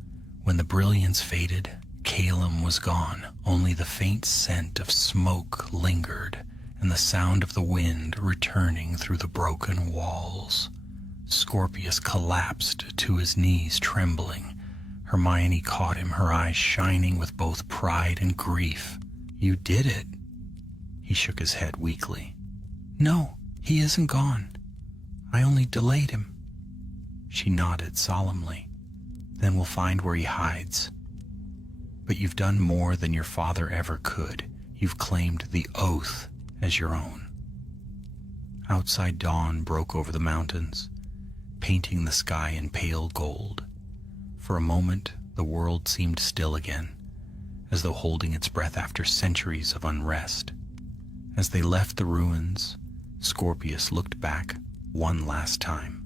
When the brilliance faded, Calum was gone. Only the faint scent of smoke lingered, and the sound of the wind returning through the broken walls. Scorpius collapsed to his knees, trembling. Hermione caught him, her eyes shining with both pride and grief. "You did it." He shook his head weakly. "No, he isn't gone. I only delayed him." She nodded solemnly. "Then we'll find where he hides. But you've done more than your father ever could. You've claimed the oath as your own." Outside, dawn broke over the mountains, painting the sky in pale gold. For a moment, the world seemed still again, as though holding its breath after centuries of unrest. As they left the ruins, Scorpius looked back one last time.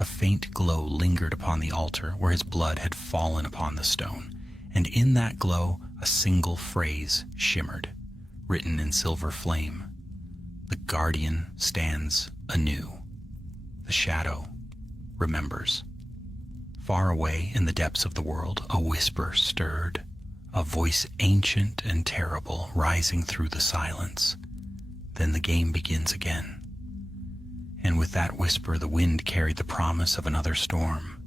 A faint glow lingered upon the altar where his blood had fallen upon the stone, and in that glow a single phrase shimmered, written in silver flame. "The Guardian stands anew." The shadow remembers. Far away in the depths of the world, a whisper stirred, a voice ancient and terrible rising through the silence. Then the game begins again. And with that whisper, the wind carried the promise of another storm.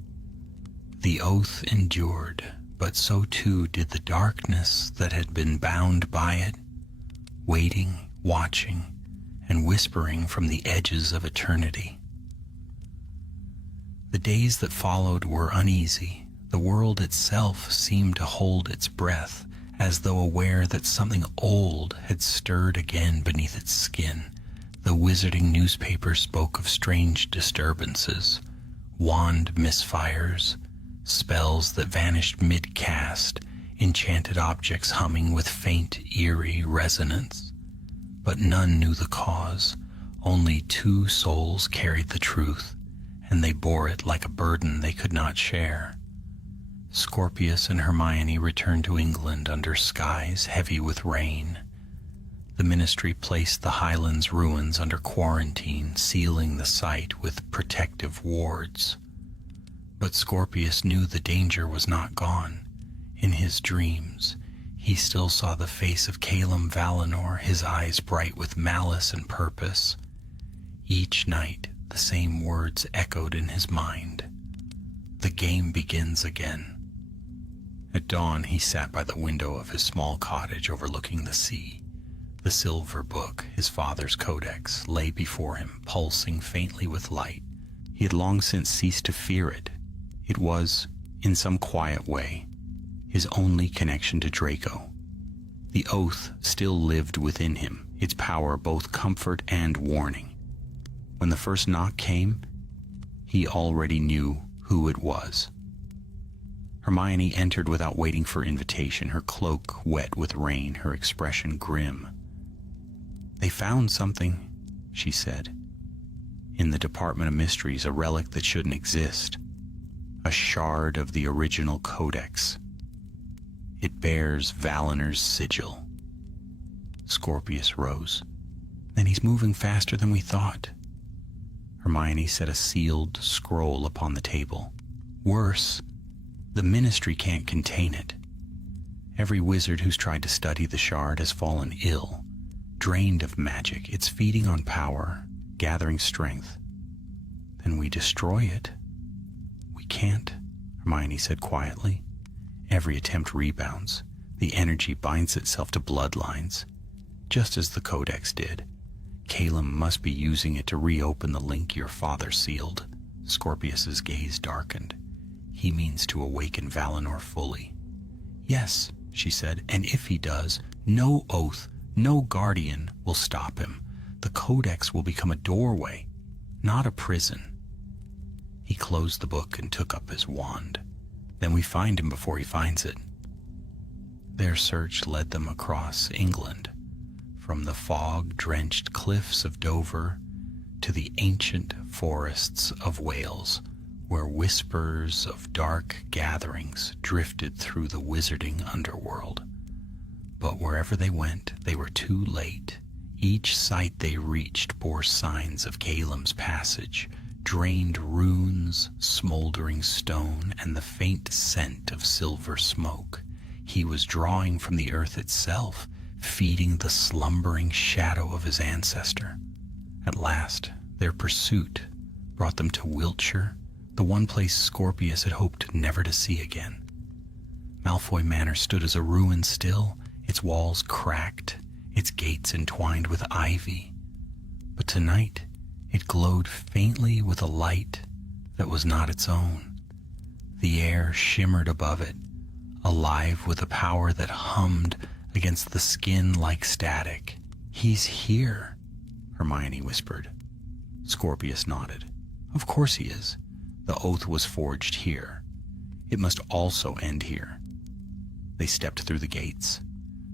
The oath endured, but so too did the darkness that had been bound by it, waiting, watching, and whispering from the edges of eternity. The days that followed were uneasy. The world itself seemed to hold its breath, as though aware that something old had stirred again beneath its skin. The wizarding newspaper spoke of strange disturbances, wand misfires, spells that vanished mid-cast, enchanted objects humming with faint, eerie resonance. But none knew the cause. Only two souls carried the truth, and they bore it like a burden they could not share. Scorpius and Hermione returned to England under skies heavy with rain. The ministry placed the Highlands ruins under quarantine, sealing the site with protective wards. But Scorpius knew the danger was not gone. In his dreams, he still saw the face of Calum Valinor, his eyes bright with malice and purpose. Each night, the same words echoed in his mind. The game begins again. At dawn, he sat by the window of his small cottage overlooking the sea. The silver book, his father's codex, lay before him, pulsing faintly with light. He had long since ceased to fear it. It was, in some quiet way, his only connection to Draco. The oath still lived within him, its power both comfort and warning. When the first knock came, he already knew who it was. Hermione entered without waiting for invitation, her cloak wet with rain, her expression grim. "They found something," she said. "In the Department of Mysteries, a relic that shouldn't exist. A shard of the original codex. It bears Valinor's sigil." Scorpius rose. "Then he's moving faster than we thought." Hermione set a sealed scroll upon the table. "Worse, the ministry can't contain it. Every wizard who's tried to study the shard has fallen ill, drained of magic. It's feeding on power, gathering strength. Then we destroy it." "We can't," Hermione said quietly. "Every attempt rebounds. The energy binds itself to bloodlines, just as the Codex did. Calum must be using it to reopen the link your father sealed." Scorpius's gaze darkened. "He means to awaken Valinor fully." "Yes," she said, "and if he does, no oath, no guardian will stop him. The Codex will become a doorway, not a prison." He closed the book and took up his wand. "Then we find him before he finds it." Their search led them across England, from the fog-drenched cliffs of Dover to the ancient forests of Wales, where whispers of dark gatherings drifted through the wizarding underworld. But wherever they went, they were too late. Each site they reached bore signs of Calum's passage, drained runes, smoldering stone, and the faint scent of silver smoke. He was drawing from the earth itself, feeding the slumbering shadow of his ancestor. At last, their pursuit brought them to Wiltshire, the one place Scorpius had hoped never to see again. Malfoy Manor stood as a ruin still, its walls cracked, its gates entwined with ivy. But tonight, it glowed faintly with a light that was not its own. The air shimmered above it, alive with a power that hummed against the skin like static. "He's here," Hermione whispered. Scorpius nodded. "Of course he is. The oath was forged here. It must also end here." They stepped through the gates.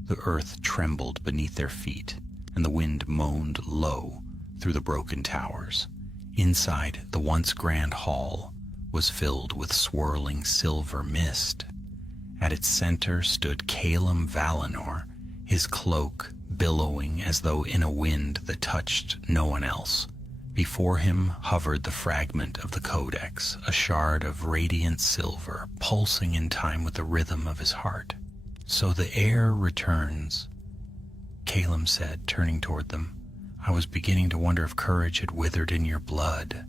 The earth trembled beneath their feet, and the wind moaned low through the broken towers. Inside, the once grand hall was filled with swirling silver mist. At its center stood Calum Valinor, his cloak billowing as though in a wind that touched no one else. Before him hovered the fragment of the codex, a shard of radiant silver, pulsing in time with the rhythm of his heart. "So the heir returns," Calum said, turning toward them. "I was beginning to wonder if courage had withered in your blood."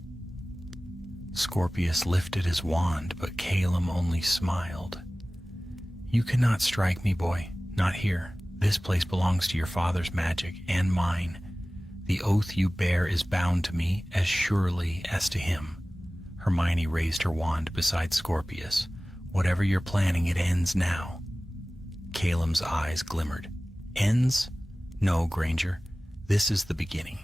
Scorpius lifted his wand, but Calum only smiled. "You cannot strike me, boy. Not here. This place belongs to your father's magic and mine. The oath you bear is bound to me as surely as to him." Hermione raised her wand beside Scorpius. "Whatever you're planning, it ends now." Calum's eyes glimmered. "Ends? No, Granger. This is the beginning.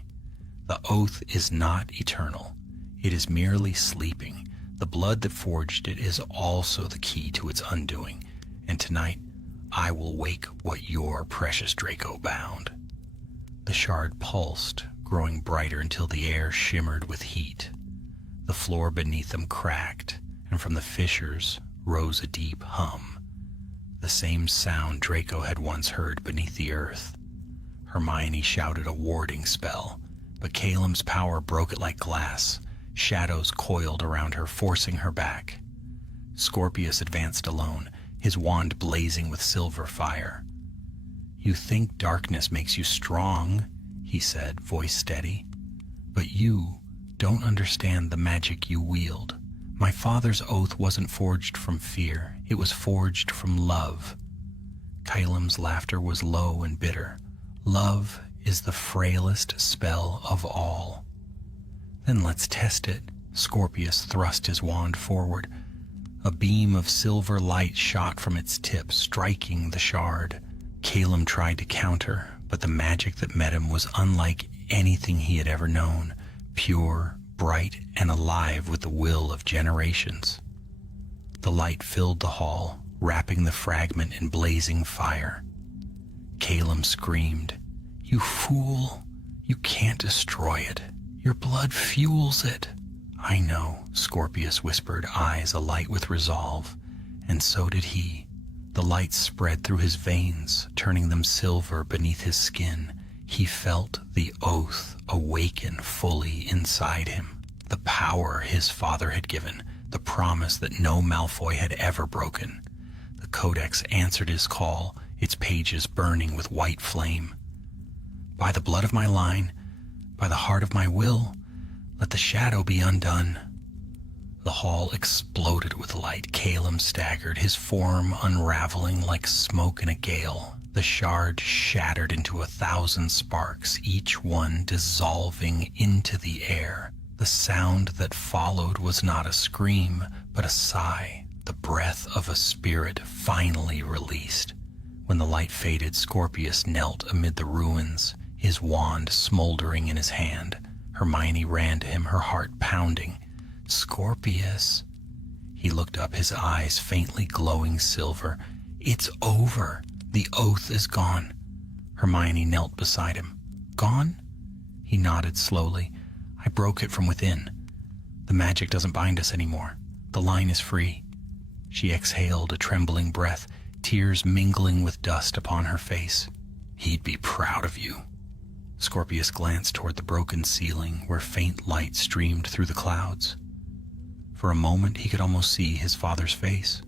The oath is not eternal. It is merely sleeping. The blood that forged it is also the key to its undoing. And tonight, I will wake what your precious Draco bound." The shard pulsed, growing brighter until the air shimmered with heat. The floor beneath them cracked, and from the fissures rose a deep hum, the same sound Draco had once heard beneath the earth. Hermione shouted a warding spell, but Calum's power broke it like glass. Shadows coiled around her, forcing her back. Scorpius advanced alone, his wand blazing with silver fire. "You think darkness makes you strong," he said, voice steady. "But you don't understand the magic you wield. My father's oath wasn't forged from fear. It was forged from love." Calum's laughter was low and bitter. "Love is the frailest spell of all." "Then let's test it." Scorpius thrust his wand forward. A beam of silver light shot from its tip, striking the shard. Calum tried to counter, but the magic that met him was unlike anything he had ever known, pure, bright, and alive with the will of generations. The light filled the hall, wrapping the fragment in blazing fire. Calum screamed, "You fool! You can't destroy it. Your blood fuels it." "I know," Scorpius whispered, eyes alight with resolve, and so did he. The light spread through his veins, turning them silver beneath his skin. He felt the oath awaken fully inside him, the power his father had given, the promise that no Malfoy had ever broken. The codex answered his call, its pages burning with white flame. "By the blood of my line, by the heart of my will, let the shadow be undone." The hall exploded with light. Calum staggered, his form unraveling like smoke in a gale. The shard shattered into 1,000 sparks, each one dissolving into the air. The sound that followed was not a scream, but a sigh, the breath of a spirit finally released. When the light faded, Scorpius knelt amid the ruins, his wand smoldering in his hand. Hermione ran to him, her heart pounding. "Scorpius." He looked up, his eyes faintly glowing silver. "It's over. The oath is gone." Hermione knelt beside him. "Gone?" He nodded slowly. "I broke it from within. The magic doesn't bind us anymore. The line is free." She exhaled a trembling breath, tears mingling with dust upon her face. "He'd be proud of you." Scorpius glanced toward the broken ceiling where faint light streamed through the clouds. For a moment he could almost see his father's face,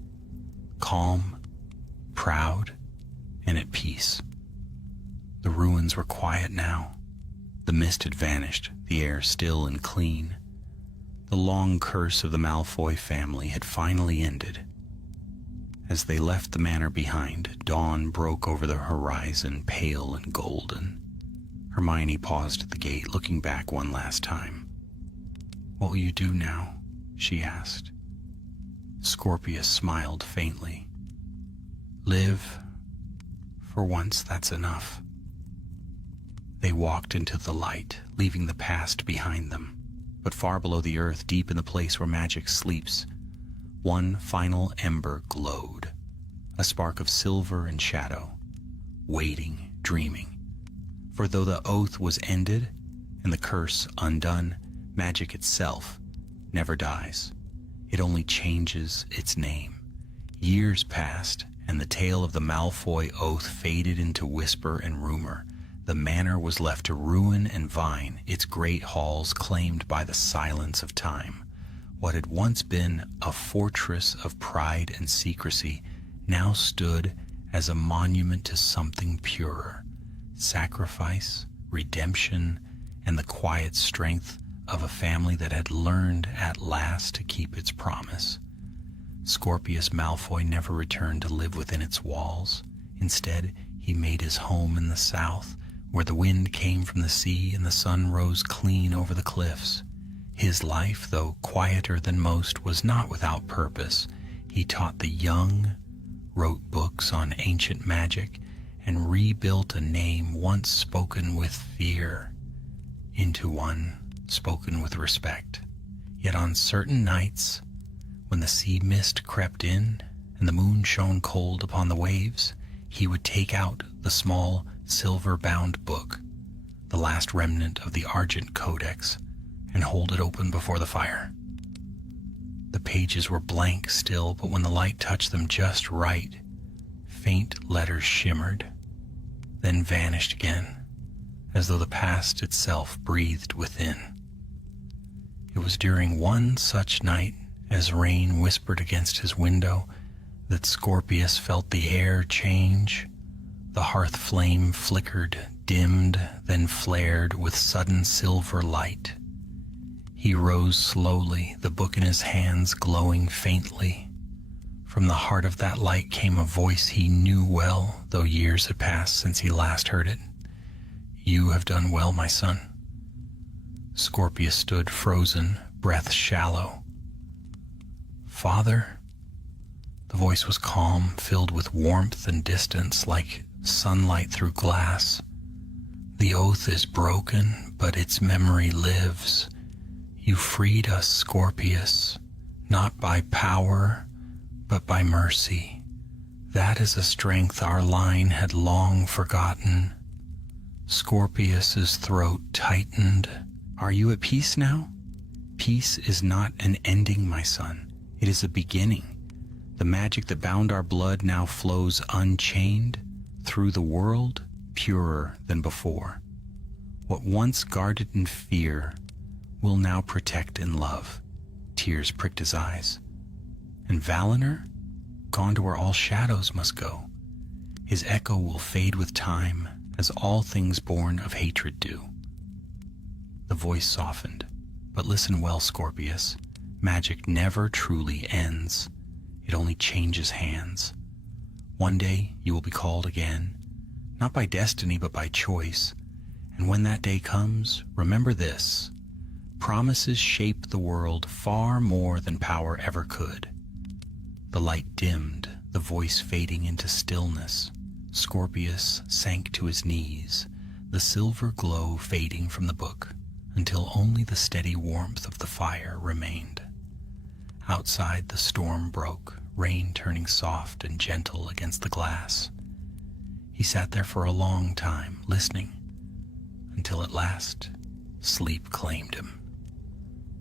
calm, proud, and at peace. The ruins were quiet now. The mist had vanished, the air still and clean. The long curse of the Malfoy family had finally ended. As they left the manor behind, dawn broke over the horizon, pale and golden. Hermione paused at the gate, looking back one last time. "What will you do now?" she asked. Scorpius smiled faintly. "Live. For once, that's enough." They walked into the light, leaving the past behind them. But far below the earth, deep in the place where magic sleeps, one final ember glowed, a spark of silver and shadow, waiting, dreaming. For though the oath was ended and the curse undone, magic itself never dies. It only changes its name. Years passed, and the tale of the Malfoy oath faded into whisper and rumor. The manor was left to ruin and vine, its great halls claimed by the silence of time. What had once been a fortress of pride and secrecy now stood as a monument to something purer, sacrifice, redemption, and the quiet strength of a family that had learned at last to keep its promise. Scorpius Malfoy never returned to live within its walls. Instead, he made his home in the south, where the wind came from the sea and the sun rose clean over the cliffs. His life, though quieter than most, was not without purpose. He taught the young, wrote books on ancient magic, and rebuilt a name once spoken with fear into one spoken with respect. Yet on certain nights, when the sea mist crept in and the moon shone cold upon the waves, he would take out the small silver-bound book, the last remnant of the Argent Codex, and hold it open before the fire. The pages were blank still, but when the light touched them just right, faint letters shimmered, then vanished again, as though the past itself breathed within. It was during one such night, as rain whispered against his window, that Scorpius felt the air change. The hearth flame flickered, dimmed, then flared with sudden silver light. He rose slowly, the book in his hands glowing faintly. From the heart of that light came a voice he knew well, though years had passed since he last heard it. "You have done well, my son." Scorpius stood frozen, breath shallow. "Father?" The voice was calm, filled with warmth and distance, like sunlight through glass. "The oath is broken, but its memory lives. You freed us, Scorpius, not by power, but by mercy. That is a strength our line had long forgotten." Scorpius's throat tightened. "Are you at peace now?" "Peace is not an ending, my son. It is a beginning. The magic that bound our blood now flows unchained through the world, purer than before. What once guarded in fear will now protect in love." Tears pricked his eyes. "And Valinor? Gone to where all shadows must go. His echo will fade with time, as all things born of hatred do." The voice softened. "But listen well, Scorpius. Magic never truly ends. It only changes hands. One day you will be called again, not by destiny but by choice. And when that day comes, remember this: promises shape the world far more than power ever could." The light dimmed, the voice fading into stillness. Scorpius sank to his knees, the silver glow fading from the book, until only the steady warmth of the fire remained. Outside the storm broke, rain turning soft and gentle against the glass. He sat there for a long time, listening, until at last sleep claimed him.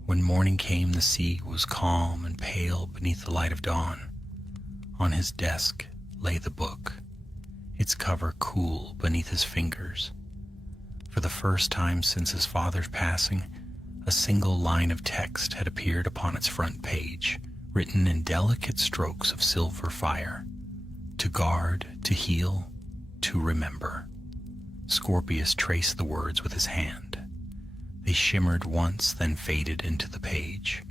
When morning came, the sea was calm and pale beneath the light of dawn. On his desk lay the book, its cover cool beneath his fingers. For the first time since his father's passing, a single line of text had appeared upon its front page, written in delicate strokes of silver fire: "To guard, to heal, to remember." Scorpius traced the words with his hand. They shimmered once, then faded into the page.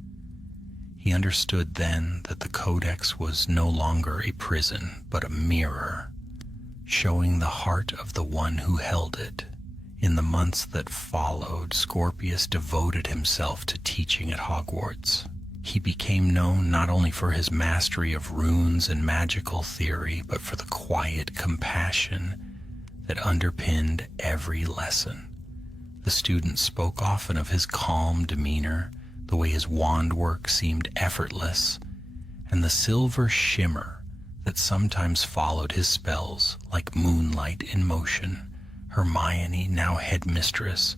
He understood then that the Codex was no longer a prison, but a mirror, showing the heart of the one who held it. In the months that followed, Scorpius devoted himself to teaching at Hogwarts. He became known not only for his mastery of runes and magical theory, but for the quiet compassion that underpinned every lesson. The students spoke often of his calm demeanor, the way his wand work seemed effortless, and the silver shimmer that sometimes followed his spells like moonlight in motion. Hermione, now headmistress,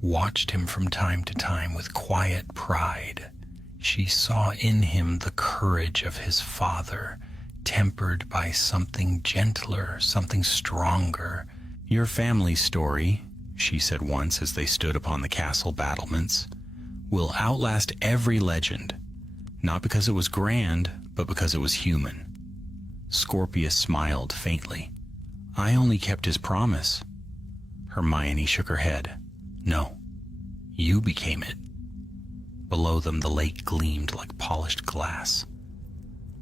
watched him from time to time with quiet pride. She saw in him the courage of his father, tempered by something gentler, something stronger, "Your family story," she said once as they stood upon the castle battlements, "will outlast every legend, not because it was grand, but because it was human." Scorpius smiled faintly. "I only kept his promise." Hermione shook her head. "No, you became it." Below them the lake gleamed like polished glass.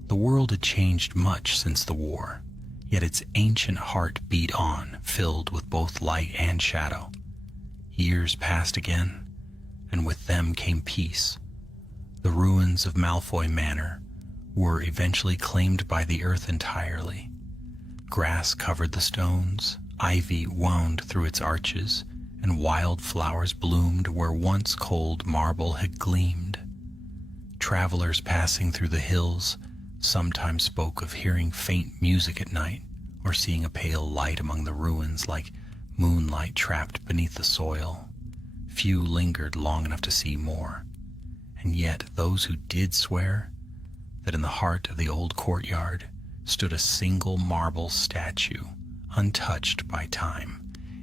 The world had changed much since the war, yet its ancient heart beat on, filled with both light and shadow. Years passed again, and with them came peace. The ruins of Malfoy Manor were eventually claimed by the earth entirely. Grass covered the stones, ivy wound through its arches, and wild flowers bloomed where once cold marble had gleamed. Travelers passing through the hills sometimes spoke of hearing faint music at night, or seeing a pale light among the ruins like moonlight trapped beneath the soil. Few lingered long enough to see more, and yet those who did swear that in the heart of the old courtyard stood a single marble statue, untouched by time.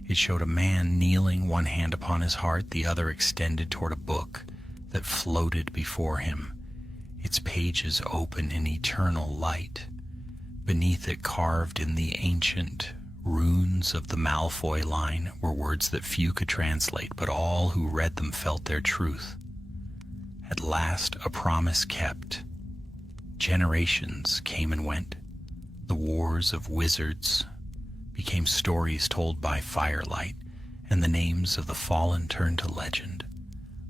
It showed a man kneeling, one hand upon his heart, the other extended toward a book that floated before him, its pages open in eternal light. Beneath it, carved in the ancient runes of the Malfoy line, were words that few could translate, but all who read them felt their truth. At last, a promise kept. Generations came and went. The wars of wizards became stories told by firelight, and the names of the fallen turned to legend.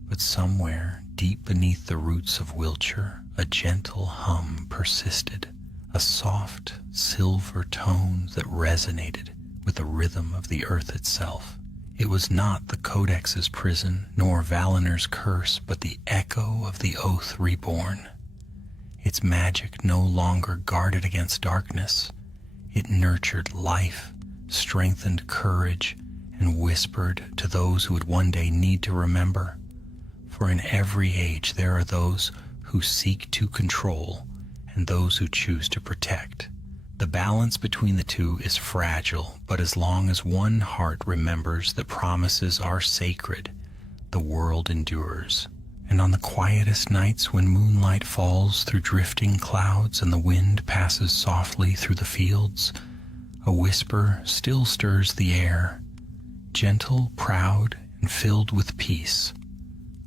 But somewhere, deep beneath the roots of Wiltshire, a gentle hum persisted, a soft, silver tone that resonated with the rhythm of the earth itself. It was not the Codex's prison, nor Valinor's curse, but the echo of the oath reborn. Its magic no longer guarded against darkness. It nurtured life, strengthened courage, and whispered to those who would one day need to remember. For in every age there are those who seek to control and those who choose to protect. The balance between the two is fragile, but as long as one heart remembers that promises are sacred, the world endures. And on the quietest nights, when moonlight falls through drifting clouds and the wind passes softly through the fields, a whisper still stirs the air, gentle, proud, and filled with peace.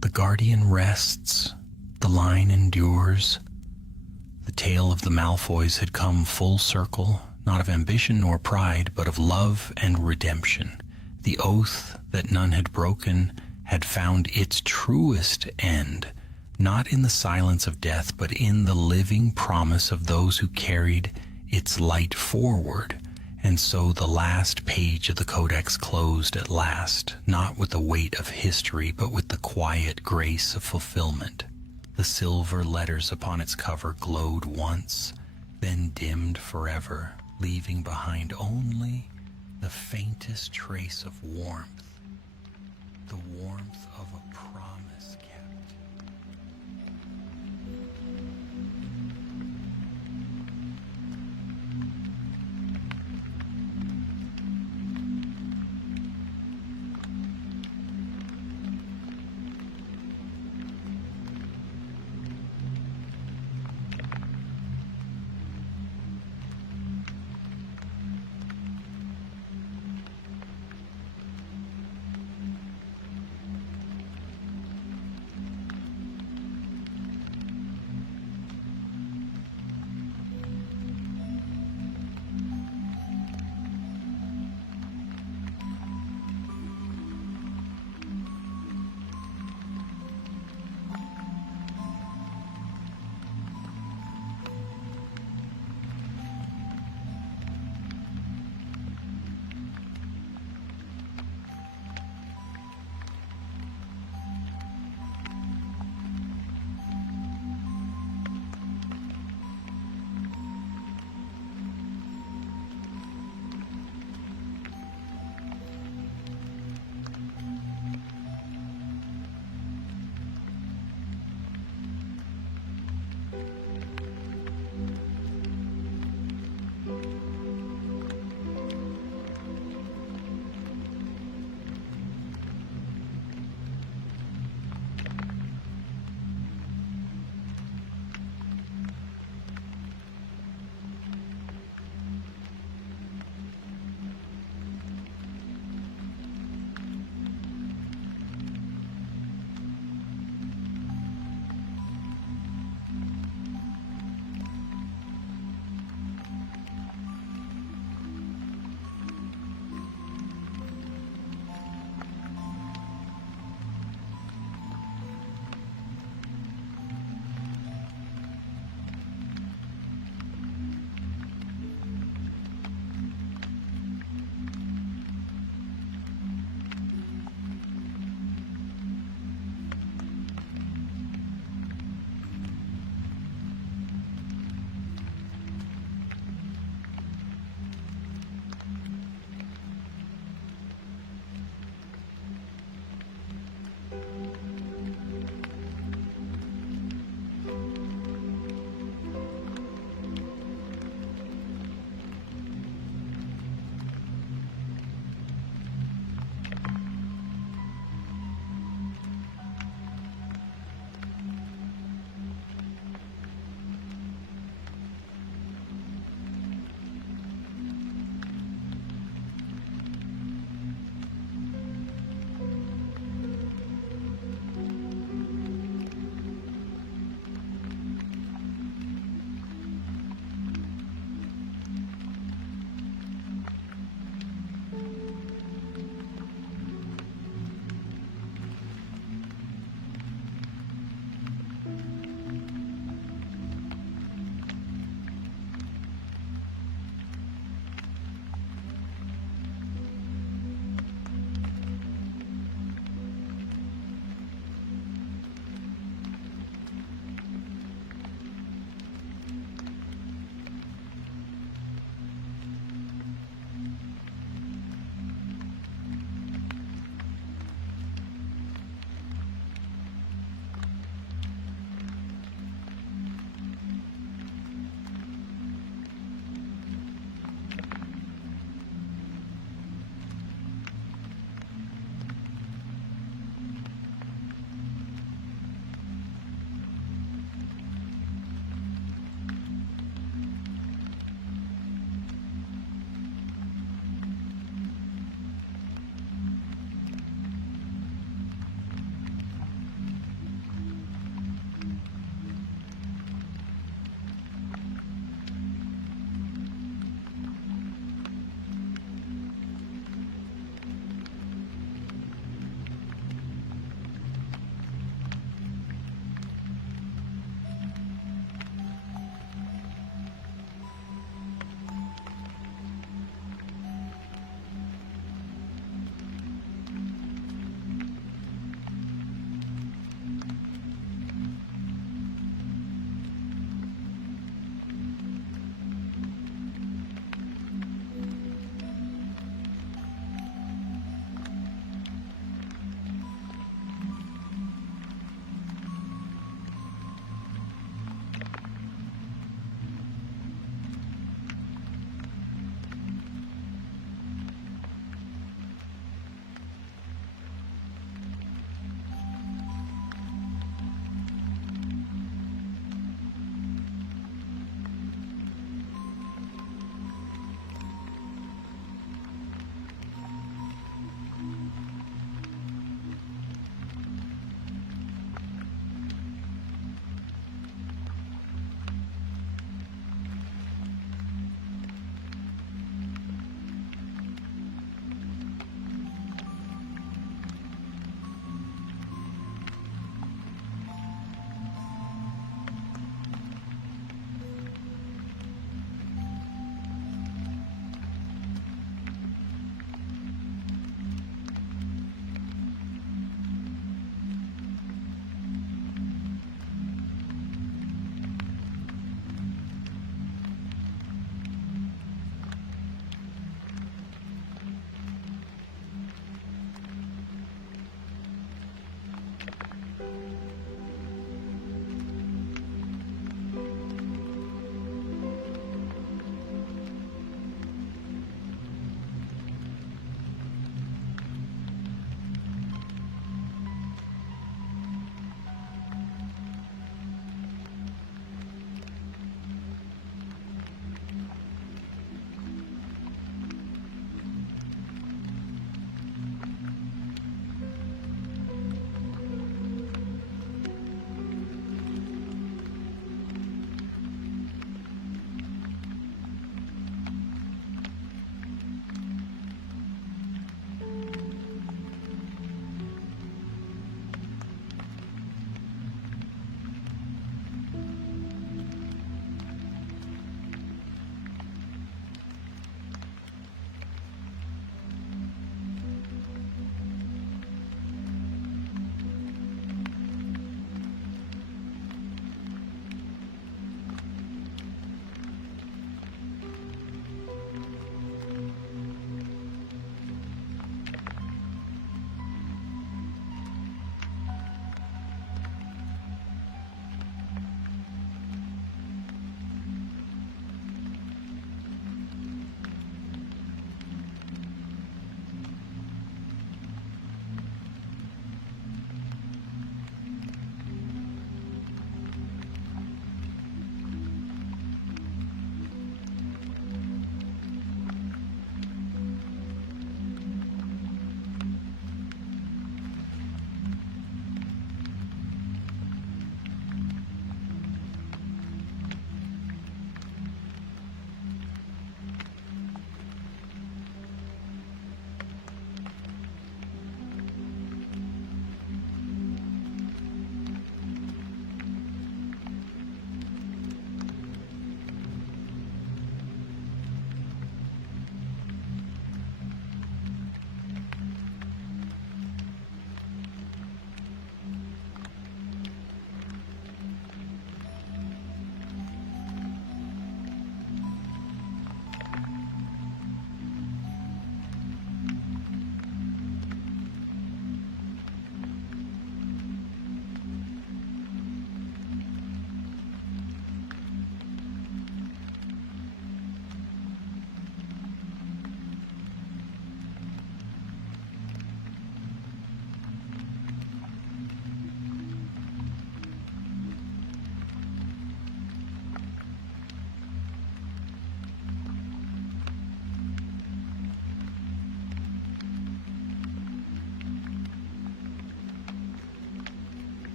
The guardian rests, the line endures. The tale of the Malfoys had come full circle, not of ambition nor pride, but of love and redemption. The oath that none had broken had found its truest end, not in the silence of death, but in the living promise of those who carried its light forward. And so the last page of the Codex closed at last, not with the weight of history, but with the quiet grace of fulfillment. The silver letters upon its cover glowed once, then dimmed forever, leaving behind only the faintest trace of warmth, the warmth